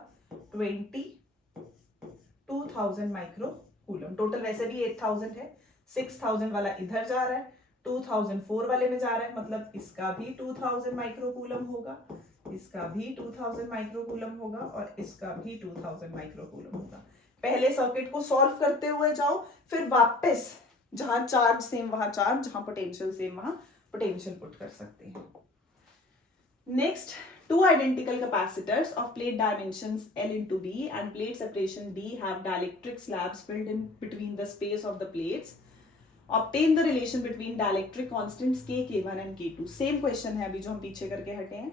22,000 माइक्रो कूलम। टोटल वैसे भी 8000 है, 6000 वाला इधर जा रहा है, 2004 वाले में जा रहा है, मतलब इसका भी 2000 माइक्रो कूलम होगा, इसका भी 2000 माइक्रो कूलम होगा, और इसका भी 2000 माइक्रो कूलम होगा। पहले सर्किट को सॉल्व करते हुए जाओ, फिर वापस जहां चार्ज सेम वहां चार्ज, जहां पोटेंशियल सेम वहां पोटेंशियल पुट कर सकते हैं। Next, two identical capacitors of plate dimensions L into B and plate separation D have dielectric slabs filled in between the space of the plates. Obtain the relation between dielectric constants K, K1 and K2. Same question है अभी जो हम पीछे करके हटे हैं।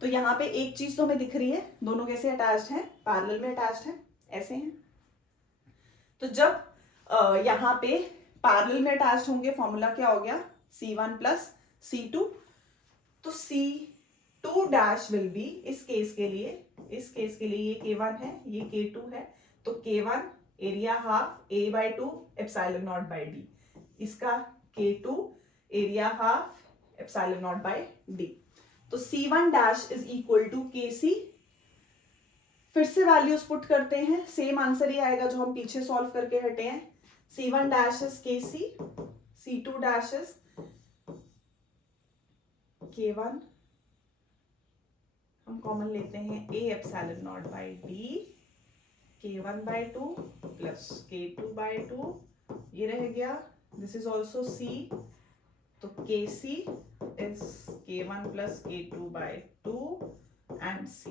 तो यहाँ पे एक चीज तो हमें दिख रही है, दोनों कैसे अटैच्ड हैं, पैरेलल में अटैच्ड हैं, ऐसे हैं। तो जब यहाँ पे पैरेलल में अटैच्ड होंगे, फॉर्मूला क्या हो गया, C1 प्लस C2। तो C2 डैश विल बी, इस केस के लिए ये K1 है, ये K2 है, तो K1 area half A/2 epsilon not by D, इसका K2 area half epsilon not by D। तो C1 dash is equal to KC। फिर से वैल्यूज पुट करते हैं, सेम आंसर ही आएगा जो हम पीछे सॉल्व करके हटे हैं। C1 dash is KC, C2 dash is K1, हम कॉमन लेते हैं A epsilon not by D, K1/2 plus K2/2, ये रह गया, दिस इज ऑल्सो C, तो KC is K1 plus K2/2 and C।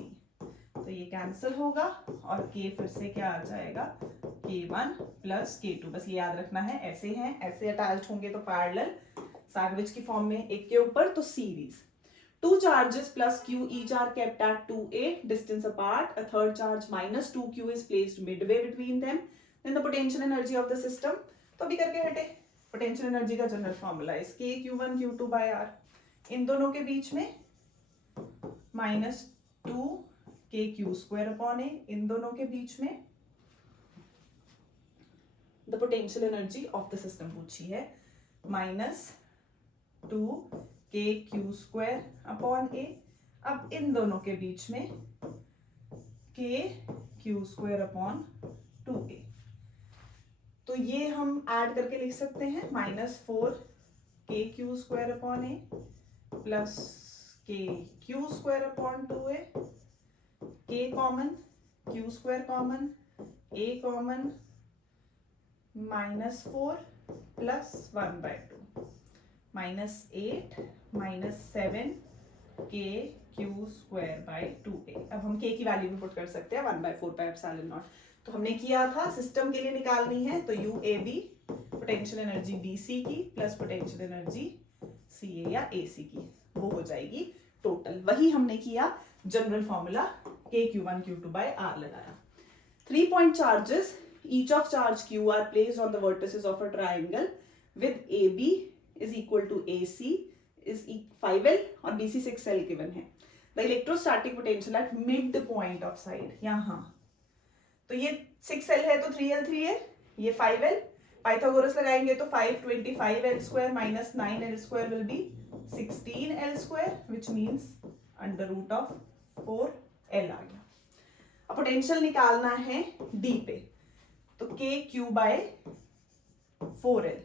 तो ये कैंसिल होगा और K फिर से क्या आ जाएगा, K1 प्लस K2। बस ये याद रखना है, ऐसे हैं, ऐसे अटैच्ड होंगे तो पैरेलल, सैंडविच की फॉर्म में एक के ऊपर तो series. Two charges plus Q each are kept at 2a distance apart. A third charge minus 2Q is placed midway between them. Then the potential energy of the system. तो अभी करके हटे, पोटेंशियल एनर्जी का general formula is K Q1 Q2 by R। इन दोनों के बीच में -2 K Q square upon A, इन दोनों के बीच में the potential energy of the system पूछी है, -2 K Q square upon A। अब इन दोनों के बीच में K Q square upon 2A। तो ये हम ऐड करके लिख सकते हैं, -4 K Q square upon A plus K Q square upon 2A, K common, Q square common, A common, -4 plus 1/2, -8 -7 K Q square by 2A। अब हम K की वैल्यू भी पुट कर सकते हैं, 1/4 पाई एप्सिलॉन नॉट। तो हमने किया था, सिस्टम के लिए निकालनी है, तो UAB पोटेंशियल एनर्जी BC की प्लस पोटेंशियल एनर्जी CA या AC की, वो हो जाएगी टोटल। वही हमने किया, general formula K Q1 Q2 by R लगाया। 3 point charges, each of charge Q are placed on the vertices of a triangle with AB is equal to AC is 5L और BC 6L given है। The electrostatic potential at midpoint of side, यहाँ तो ये 6L है तो 3L 3L, ये 5L, Pythagoras लगाएंगे तो 5 25L square minus 9L square will be 16L square which means under root of 4L आ गया। अब पोटेंशियल निकालना है D पे, तो K Q by 4L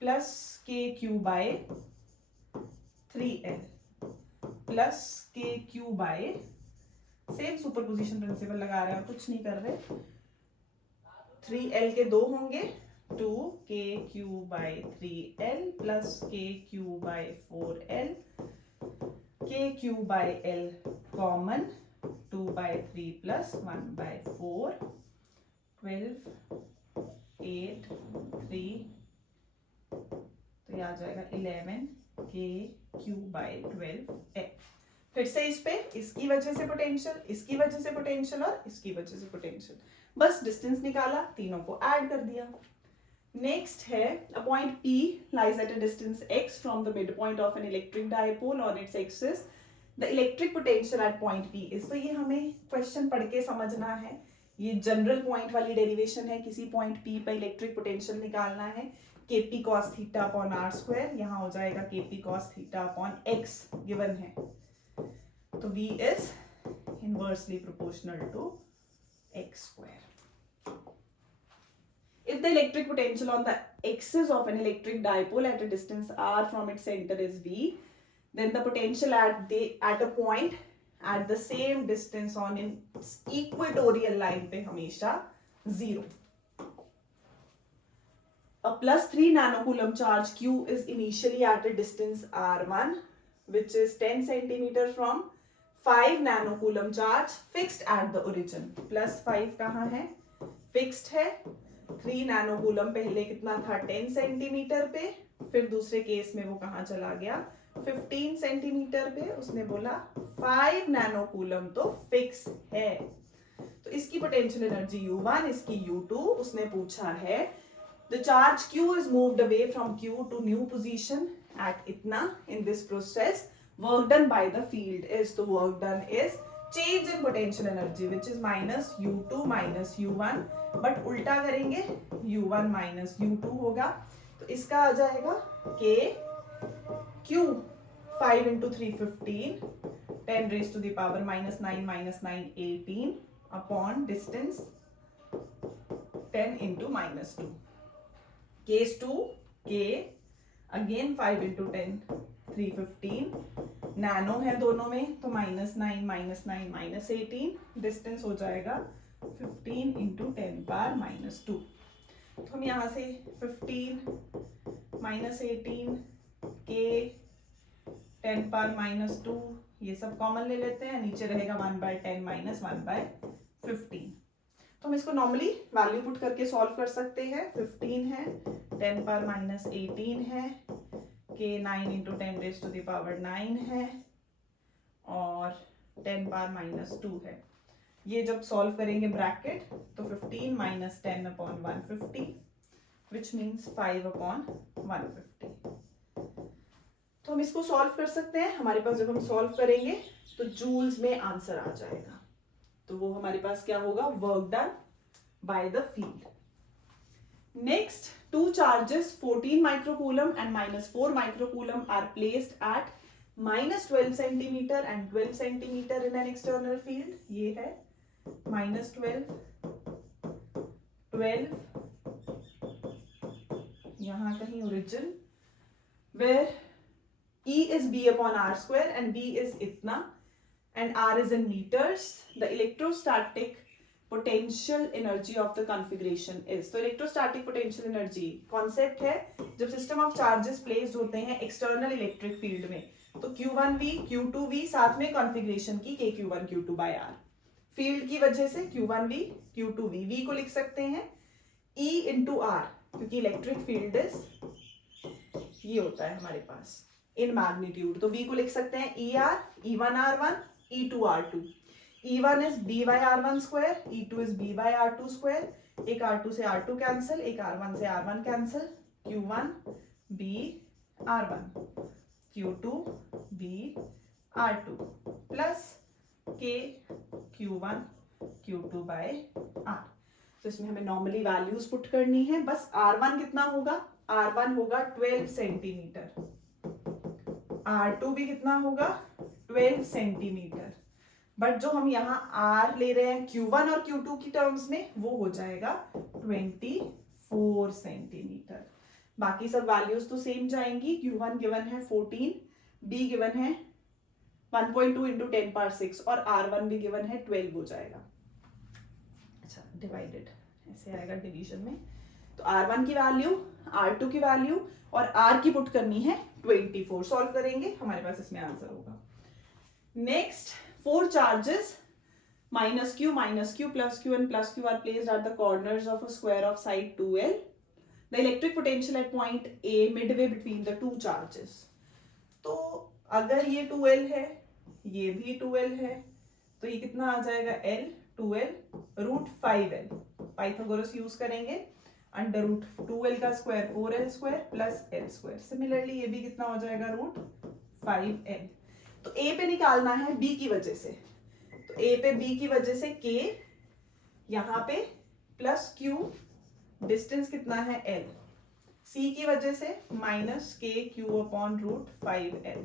plus K Q by 3L plus K Q by, same superposition principle लगा रहे हैं, कुछ नहीं कर रहे। 3L के 2 होंगे, 2 K Q by 3L plus K Q by 4L, K Q by L common, 2/3 plus 1/4, 12, 8, 3, तो ये आ जाएगा 11 K Q by 12L। फिर से इस पे, इसकी वजह से पोटेंशियल, इसकी वजह से पोटेंशियल और इसकी वजह से पोटेंशियल, बस डिस्टेंस निकाला, तीनों को ऐड कर दिया। नेक्स्ट है a point P lies at a distance x from the midpoint of an electric dipole on its axis. The electric potential at point P is, तो ये हमें क्वेश्चन पढ़ के समझना है. ये जनरल पॉइंट वाली डेरिवेशन है. किसी पॉइंट P पर इलेक्ट्रिक पोटेंशियल निकालना है. Kp cos theta upon r square, यहाँ हो जाएगा Kp cos theta upon x given है. तो V is inversely proportional to x square. If the electric potential on the axis of an electric dipole at a distance r from its center is V, then the potential at a point at the same distance on its equatorial line पे हमेशा 0. A +3 nanocoulomb charge Q is initially at a distance r1, which is 10 centimeter from 5 nanocoulomb charge fixed at the origin. +5 कहाँ है? Fixed है. 3 नैनोकूलम पहले कितना था 10 centimetre पे, फिर दूसरे केस में वो कहाँ चला गया 15 सेंटीमीटर पे. उसने बोला 5 नैनोकूलम तो फिक्स है. तो इसकी पोटेंशियल एनर्जी U1, इसकी U2. उसने पूछा है the charge Q is moved away from Q to new position at इतना. In this process work done by the field is, तो work done is change in potential energy which is minus U2 minus U1, but उल्टा करेंगे U1 minus U2 होगा. तो इसका आ जाएगा K Q 5 into 3 15 10 raised to the power minus 9 18 upon distance 10 into minus 2. Case 2 K again 5 into 10 315. Nano है दोनों में, तो -9 -9 -18. डिस्टेंस हो जाएगा 15 इंटू 10 पावर -2. तो हम यहाँ से 15 -18 के 10 पावर -2 ये सब कॉमन ले लेते हैं. नीचे रहेगा 1/10 - 1/15. तो हम इसको नॉर्मली वैल्यू पुट करके सॉल्व कर सकते हैं. 15 है, 10 पावर -18 है, के 9 into 10 raise to the power 9 है, और 10 पावर -2 है. ये जब सॉल्व करेंगे ब्रैकेट तो 15 - 10 अपॉन 150 विच मीन्स 5 अपॉन 150. तो हम इसको सॉल्व कर सकते हैं. हमारे पास जब हम सॉल्व करेंगे तो जूल्स में आंसर आ जाएगा. तो वो हमारे पास क्या होगा, work done by the field. Next, two charges 14 microcoulomb and -4 microcoulomb are placed at -12 centimeter and 12 centimeter in an external field. ये है -12 12 यहाँ कहीं origin, where E is B upon R square and B is इतना and R is in meters. The electrostatic potential energy of the configuration is. तो electrostatic potential energy concept है जब system of charges placed होते हैं external electric field में. तो Q1V Q2V साथ में कॉन्फ़िगरेशन की KQ1 Q2 by R. Field की वजह से Q1V Q2V, V को लिख सकते हैं E into R, क्योंकि इलेक्ट्रिक फील्ड इज ये होता है हमारे पास इन मैग्नीट्यूड. तो V को लिख सकते हैं ER E1 R1 E2 R2. E1 is B by R1 square, E2 is B by R2 square. एक R2 से R2 कैंसिल, एक R1 से R1 cancel. Q1 B R1, Q2 B R2 plus K Q1 Q2 by R. तो इसमें हमें normally values put करनी है. बस R1 कितना होगा, R1 होगा 12 सेंटीमीटर, R2 भी कितना होगा 12 सेंटीमीटर. बट जो हम यहाँ R ले रहे हैं Q1 और Q2 की टर्म्स में, वो हो जाएगा 24 सेंटीमीटर. बाकी सब वैल्यूज तो सेम जाएंगी. Q1 गिवन है 14, B गिवन है 1.2 इंटू 10 पावर 6 और R1 भी गिवन है 12 हो जाएगा. अच्छा, डिवाइडेड ऐसे आएगा डिवीजन में. तो R1 की वैल्यू, R2 की वैल्यू और R की पुट करनी है 24. सॉल्व करेंगे, हमारे पास इसमें आंसर होगा. Next, 4 charges minus Q plus Q and plus Q are placed at the corners of a square of side 2L. The electric potential at point A midway between the two charges. तो अगर ये 2L है, ये भी 2L है, तो ये कितना आ जाएगा L 2L √5L. Pythagoras use करेंगे. अंडर रूट 2l का square 4l square plus l square. Similarly ये भी कितना हो जाएगा, रूट 5l। तो a पे निकालना है b की वजह से, तो a पे b की वजह से k, यहाँ पे प्लस q, डिस्टेंस कितना है l, c की वजह से minus k q upon root 5l,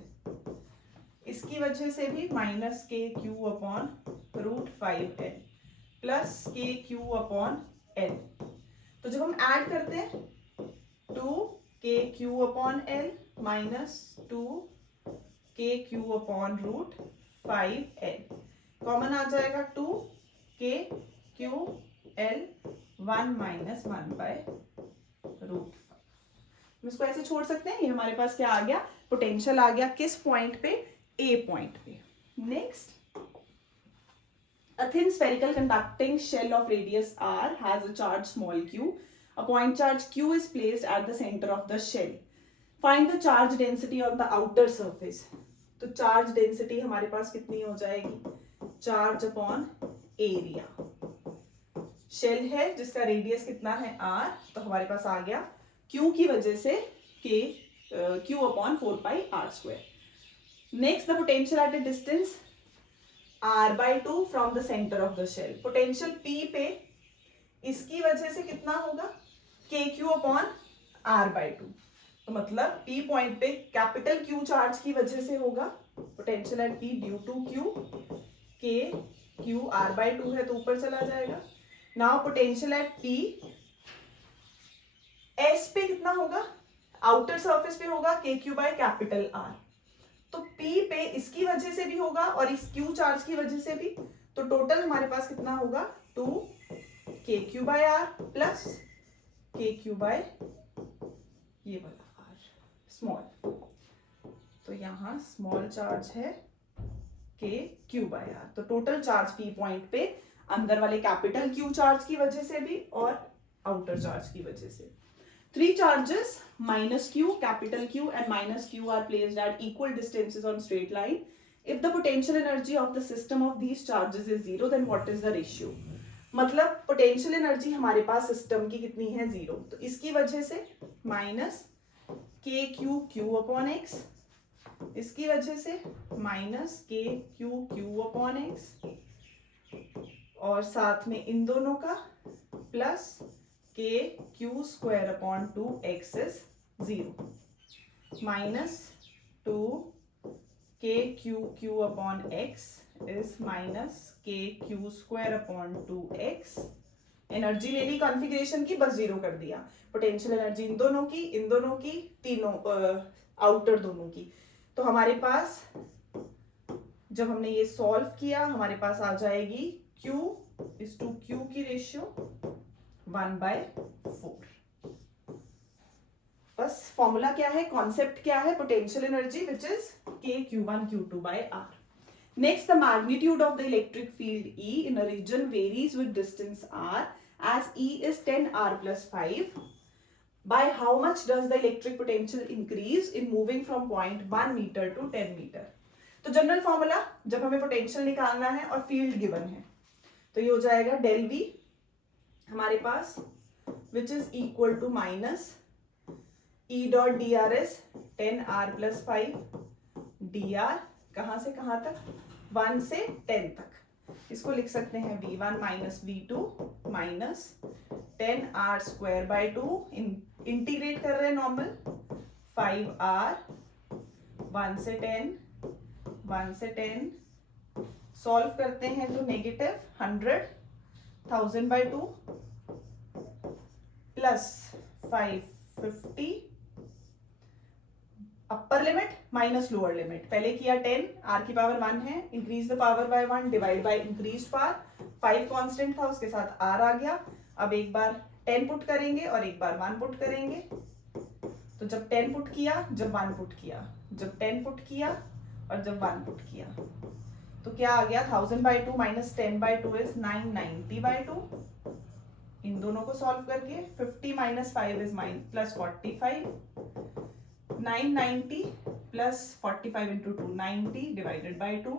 इसकी वजह से भी माइनस के Q upon root 5l plus के क्यू अपॉन l। तो जब हम ऐड करते हैं 2 k Q upon l minus 2 k Q upon root 5l, common आ जाएगा 2 k q l 1 minus 1 by root 5। हम इसको ऐसे छोड़ सकते हैं। ये हमारे पास क्या आ गया, पोटेंशियल आ गया किस पॉइंट पे, A पॉइंट पे। Next, a thin spherical conducting shell of radius r has a charge small q. A point charge q is placed at the center of the shell. Find the charge density on the outer surface. तो charge density हमारे पास कितनी हो जाएगी, charge upon area. Shell है जिसका radius कितना है r, तो हमारे पास आ गया q की वजह से k q upon 4 pi r square. Next, the potential at a distance r by 2 from the center of the shell. Potential p पे इसकी वजह से कितना होगा, k q upon r by 2। तो मतलब p पॉइंट पे कैपिटल q चार्ज की वजह से होगा, potential at p due to q, k q r by 2 है तो ऊपर चला जाएगा। Now potential at p s पे कितना होगा, आउटर सरफेस पे होगा k q by capital r। तो P पे इसकी वजह से भी होगा और इस Q चार्ज की वजह से भी, तो टोटल हमारे पास कितना होगा 2 KQ by R plus KQ by ये वाला R स्मॉल। तो यहाँ स्मॉल चार्ज है KQ बाय R। तो टोटल चार्ज P पॉइंट पे अंदर वाले कैपिटल Q चार्ज की वजह से भी और आउटर चार्ज की वजह से। 3 charges minus q, capital Q and minus q are placed at equal distances on straight line. If the potential energy of the system of these charges is 0, then what is the ratio? मतलब potential energy हमारे पास system की कितनी है 0, तो इसकी वजह से minus के क्यू क्यू अपॉन एक्स, इसकी वजह से माइनस के क्यू क्यू अपॉन एक्स, और साथ में इन दोनों का प्लस के q square upon 2x is 0 minus 2 k q q upon x is minus के q square upon 2x। Energy ले ली कॉन्फ़िगरेशन की, बस 0 कर दिया। पोटेंशियल एनर्जी इन दोनों की, तीनों आउटर दोनों की। तो हमारे पास जब हमने ये सॉल्व किया हमारे पास आ जाएगी Q इज टू Q की रेशियो 1/4। बस फॉर्मूला क्या है, कॉन्सेप्ट क्या है, potential energy which is k q1 q2 by r। Next, the magnitude of the electric field E in a region varies with distance r as E is 10r plus 5। By how much does the electric potential increase in moving from point 1 meter to 10 meter? तो general formula, जब हमें potential निकालना है और field given है, तो ये हो जाएगा डेल V हमारे पास which is equal to minus E dot d r s 10r plus 5 dr, कहाँ से कहाँ तक, 1 से 10 तक। इसको लिख सकते हैं v1 minus v2 minus 10r square by 2, integrate कर रहे हैं नॉर्मल, 5r 1 से 10 सॉल्व करते हैं तो negative 100,000 by 2 plus 550 upper limit minus lower limit. पहले किया 10, r की पावर 1 है, increase the power by 1 divide by increase power, 5 constant था उसके साथ r आ गया। अब एक बार 10 पुट करेंगे और एक बार 1 पुट करेंगे। तो जब 10 पुट किया, जब 1 पुट किया, जब 10 पुट किया और जब 1 पुट किया, तो क्या आ गया, 1000 by 2 minus 10 by 2 is 990 by 2। इन दोनों को सॉल्व करके 50 minus 5 is plus 45, 990 plus 45 into 2 90 divided by 2,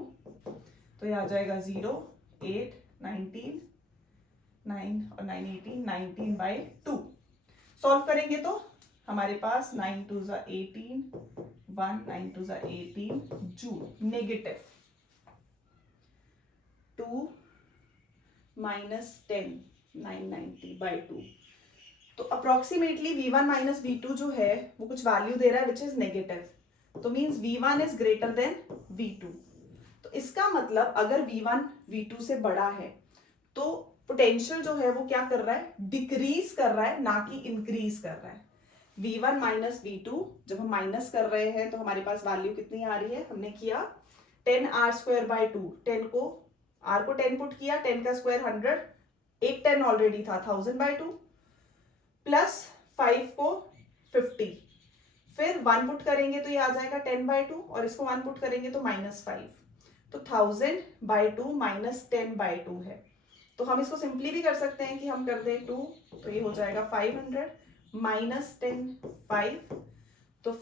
तो ये आ जाएगा 0 8 19 9 और 9 18 19 बाई 2। सॉल्व करेंगे तो हमारे पास 9 2 ज़ा 18 1 9 2 ज़ा 18 जूल नेगेटिव 2 माइनस 10 990/2। तो अप्रोक्सीमेटली V1 माइनस V2 जो है वो कुछ वैल्यू दे रहा है विच इज नेगेटिव, तो means V1 is greater than V2। तो इसका मतलब अगर V1 V2 से बड़ा है तो पोटेंशियल जो है वो क्या कर रहा है, डिक्रीज कर रहा है, ना कि इंक्रीज कर रहा है। V1 माइनस V2 जब हम माइनस कर रहे हैं तो हमारे पास वैल्यू कितनी आ रही है, हमने किया 10r²/2, 10 को r को 10 पुट किया, 10 का स्क्वायर 100, एक 10 ऑलरेडी था 1000/2 प्लस 5 को 50, फिर 1 पुट करेंगे तो ये आ जाएगा 10/2 और इसको 1 पुट करेंगे तो -5, तो 1000/2 माइनस 10/2 है। तो हम इसको सिंपली भी कर सकते हैं कि हम कर दें 2, तो ये हो जाएगा 500 माइनस 10 5, तो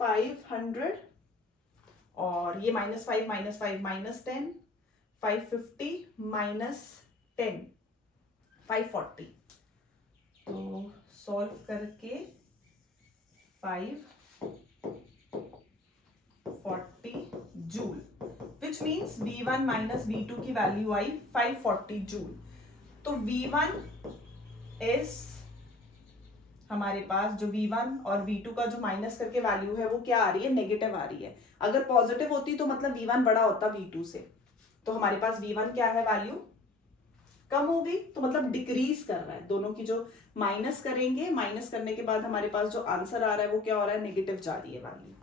500 और ये -5 -5 550 माइनस 10 540। तो सॉल्व करके 540 joule, which means V1 minus V2 की वैल्यू आई 540 जूल। तो V1 इज हमारे पास जो V1 और V2 का जो माइनस करके वैल्यू है वो क्या आ रही है, नेगेटिव आ रही है। अगर पॉजिटिव होती तो मतलब V1 बड़ा होता V2 से, तो हमारे पास V1 क्या है, वैल्यू कम हो गई, तो मतलब डिक्रीज कर रहा है। दोनों की जो माइनस करेंगे, माइनस करने के बाद हमारे पास जो आंसर आ रहा है वो क्या हो रहा है, नेगेटिव जा रही है वैल्यू।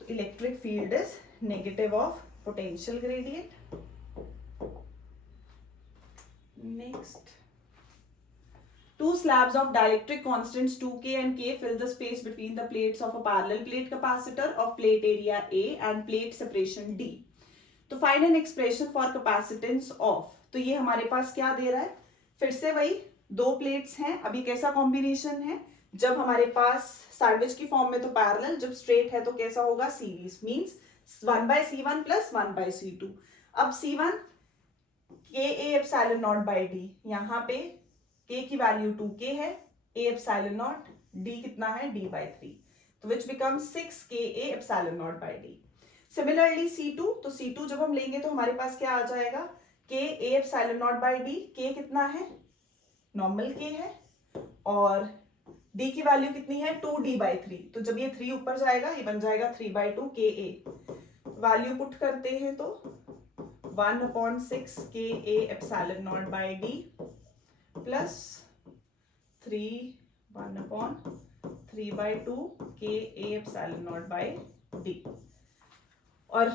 तो electric field is negative of potential gradient. Next, two slabs of dielectric constants 2K and K fill the space between the plates of a parallel plate capacitor of plate area A and plate separation D. तो find an expression for capacitance of, तो ये हमारे पास क्या दे रहा है, फिर से वही दो प्लेट्स हैं। अभी कैसा कॉम्बिनेशन है, जब हमारे पास सैंडविच की फॉर्म में तो पैरेलल, जब स्ट्रेट है तो कैसा होगा, series, means 1/C1 plus 1/C2। अब C1 KA/0/D, यहाँ पे K की वैल्यू 2K है, A/0, D कितना है, D/3, तो विच बिकम 6 KA/0/D। सिमिलरली C2, तो C2 जब हम लेंगे तो हमारे पास क्या आ जाएगा, KA/0/D, K कितना है, नॉर्मल K है, और D की वैल्यू कितनी है, 2D/3, तो जब ये 3 ऊपर जाएगा ये बन जाएगा 3/2 KA। वैल्यू पुट करते हैं तो 1/6 KA/0/D प्लस 1/3/2 KA/0/D। और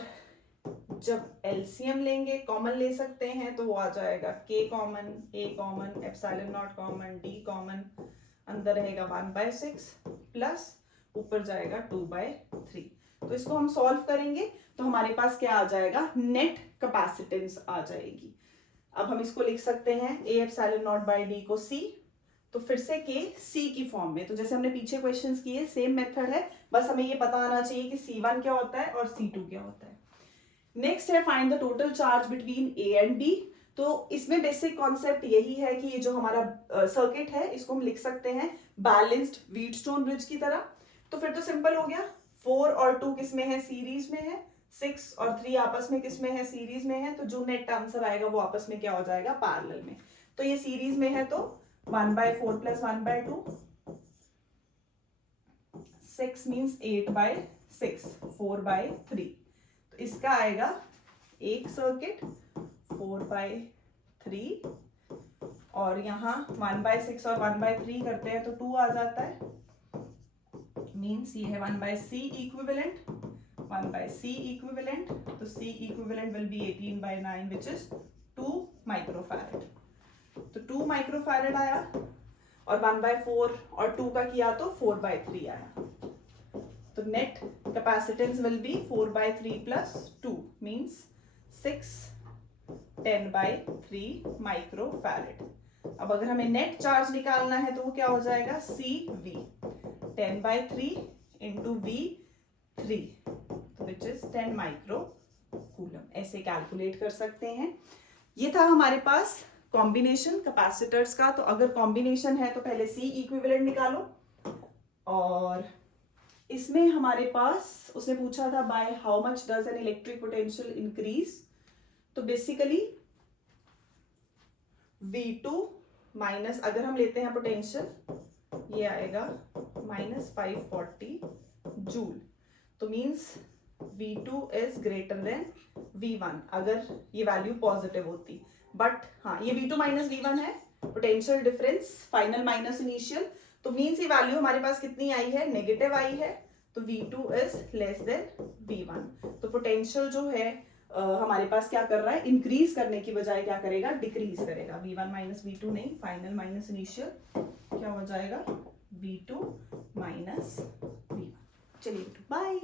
जब एलसीएम लेंगे, कॉमन ले सकते हैं, तो वो आ जाएगा K common, A common, ε0 common, D common, अंदर रहेगा 1/6 प्लस ऊपर जाएगा 2/3। तो इसको हम सॉल्व करेंगे तो हमारे पास क्या आ जाएगा, नेट कैपेसिटेंस आ जाएगी। अब हम इसको लिख सकते हैं A/0/D को C, तो फिर से K C की फॉर्म में, तो जैसे हमने पीछे क्वेश्चंस किए सेम मेथड है, बस हमें ये पता आना चाहिए कि C1 क्या होता है और C2 क्या होता है। नेक्स्ट है find the total charge between A and B। तो इसमें बेसिक कॉन्सेप्ट यही है कि ये जो हमारा सर्किट है इसको हम लिख सकते हैं बैलेंस्ड व्हीटस्टोन ब्रिज की तरह। तो फिर तो सिंपल हो गया, 4 और 2 किस में है, सीरीज में है, 6 और 3 आपस में किस में है, सीरीज में है, तो जो नेट आंसर आएगा वो आपस में क्या हो जाएगा, पैरेलल में। तो ये सीरीज में है तो 1/4 प्लस 1/2, 6 मीन्स 8/6, 4/3, तो इसका आएगा एक सर्किट 4/3, और यहाँ 1/6 और 1/3 करते हैं तो 2 आ जाता है, मीन्स ये है 1/C इक्विवेलेंट, 1/C इक्विवेलेंट, तो C equivalent will be 18/9 which is 2 microfarad. तो 2 माइक्रोफैरेड आया, और 1/4 और 2 का किया तो 4/3 आया। तो net capacitance will be 4/3 plus 2 means 6 10/3 microfarad. अब अगर हमें नेट चार्ज निकालना है तो वो क्या हो जाएगा, CV 10/3 into V3, which is 10 micro coulomb. ऐसे कैलकुलेट कर सकते हैं। ये था हमारे पास कॉम्बिनेशन कैपेसिटर्स का, तो अगर कॉम्बिनेशन है तो पहले C इक्विवेलेंट निकालो, और इसमें हमारे पास उसने पूछा था by how much does an electric potential increase, तो बेसिकली V2 माइनस, अगर हम लेते हैं पोटेंशियल ये आएगा -540 जूल, तो means V2 is greater than V1 अगर ये वैल्यू पॉजिटिव होती, बट हाँ ये V2 माइनस V1 है, potential difference final minus initial, तो मीन्स ये वैल्यू हमारे पास कितनी आई है, नेगेटिव आई है, तो V2 is less than V1, तो पोटेंशियल जो है हमारे पास क्या कर रहा है, इंक्रीज करने की बजाय क्या करेगा, डिक्रीज करेगा, V1 माइनस V2 नहीं, फाइनल माइनस इनिशियल क्या हो जाएगा, V2 माइनस V1। चलिए बाय।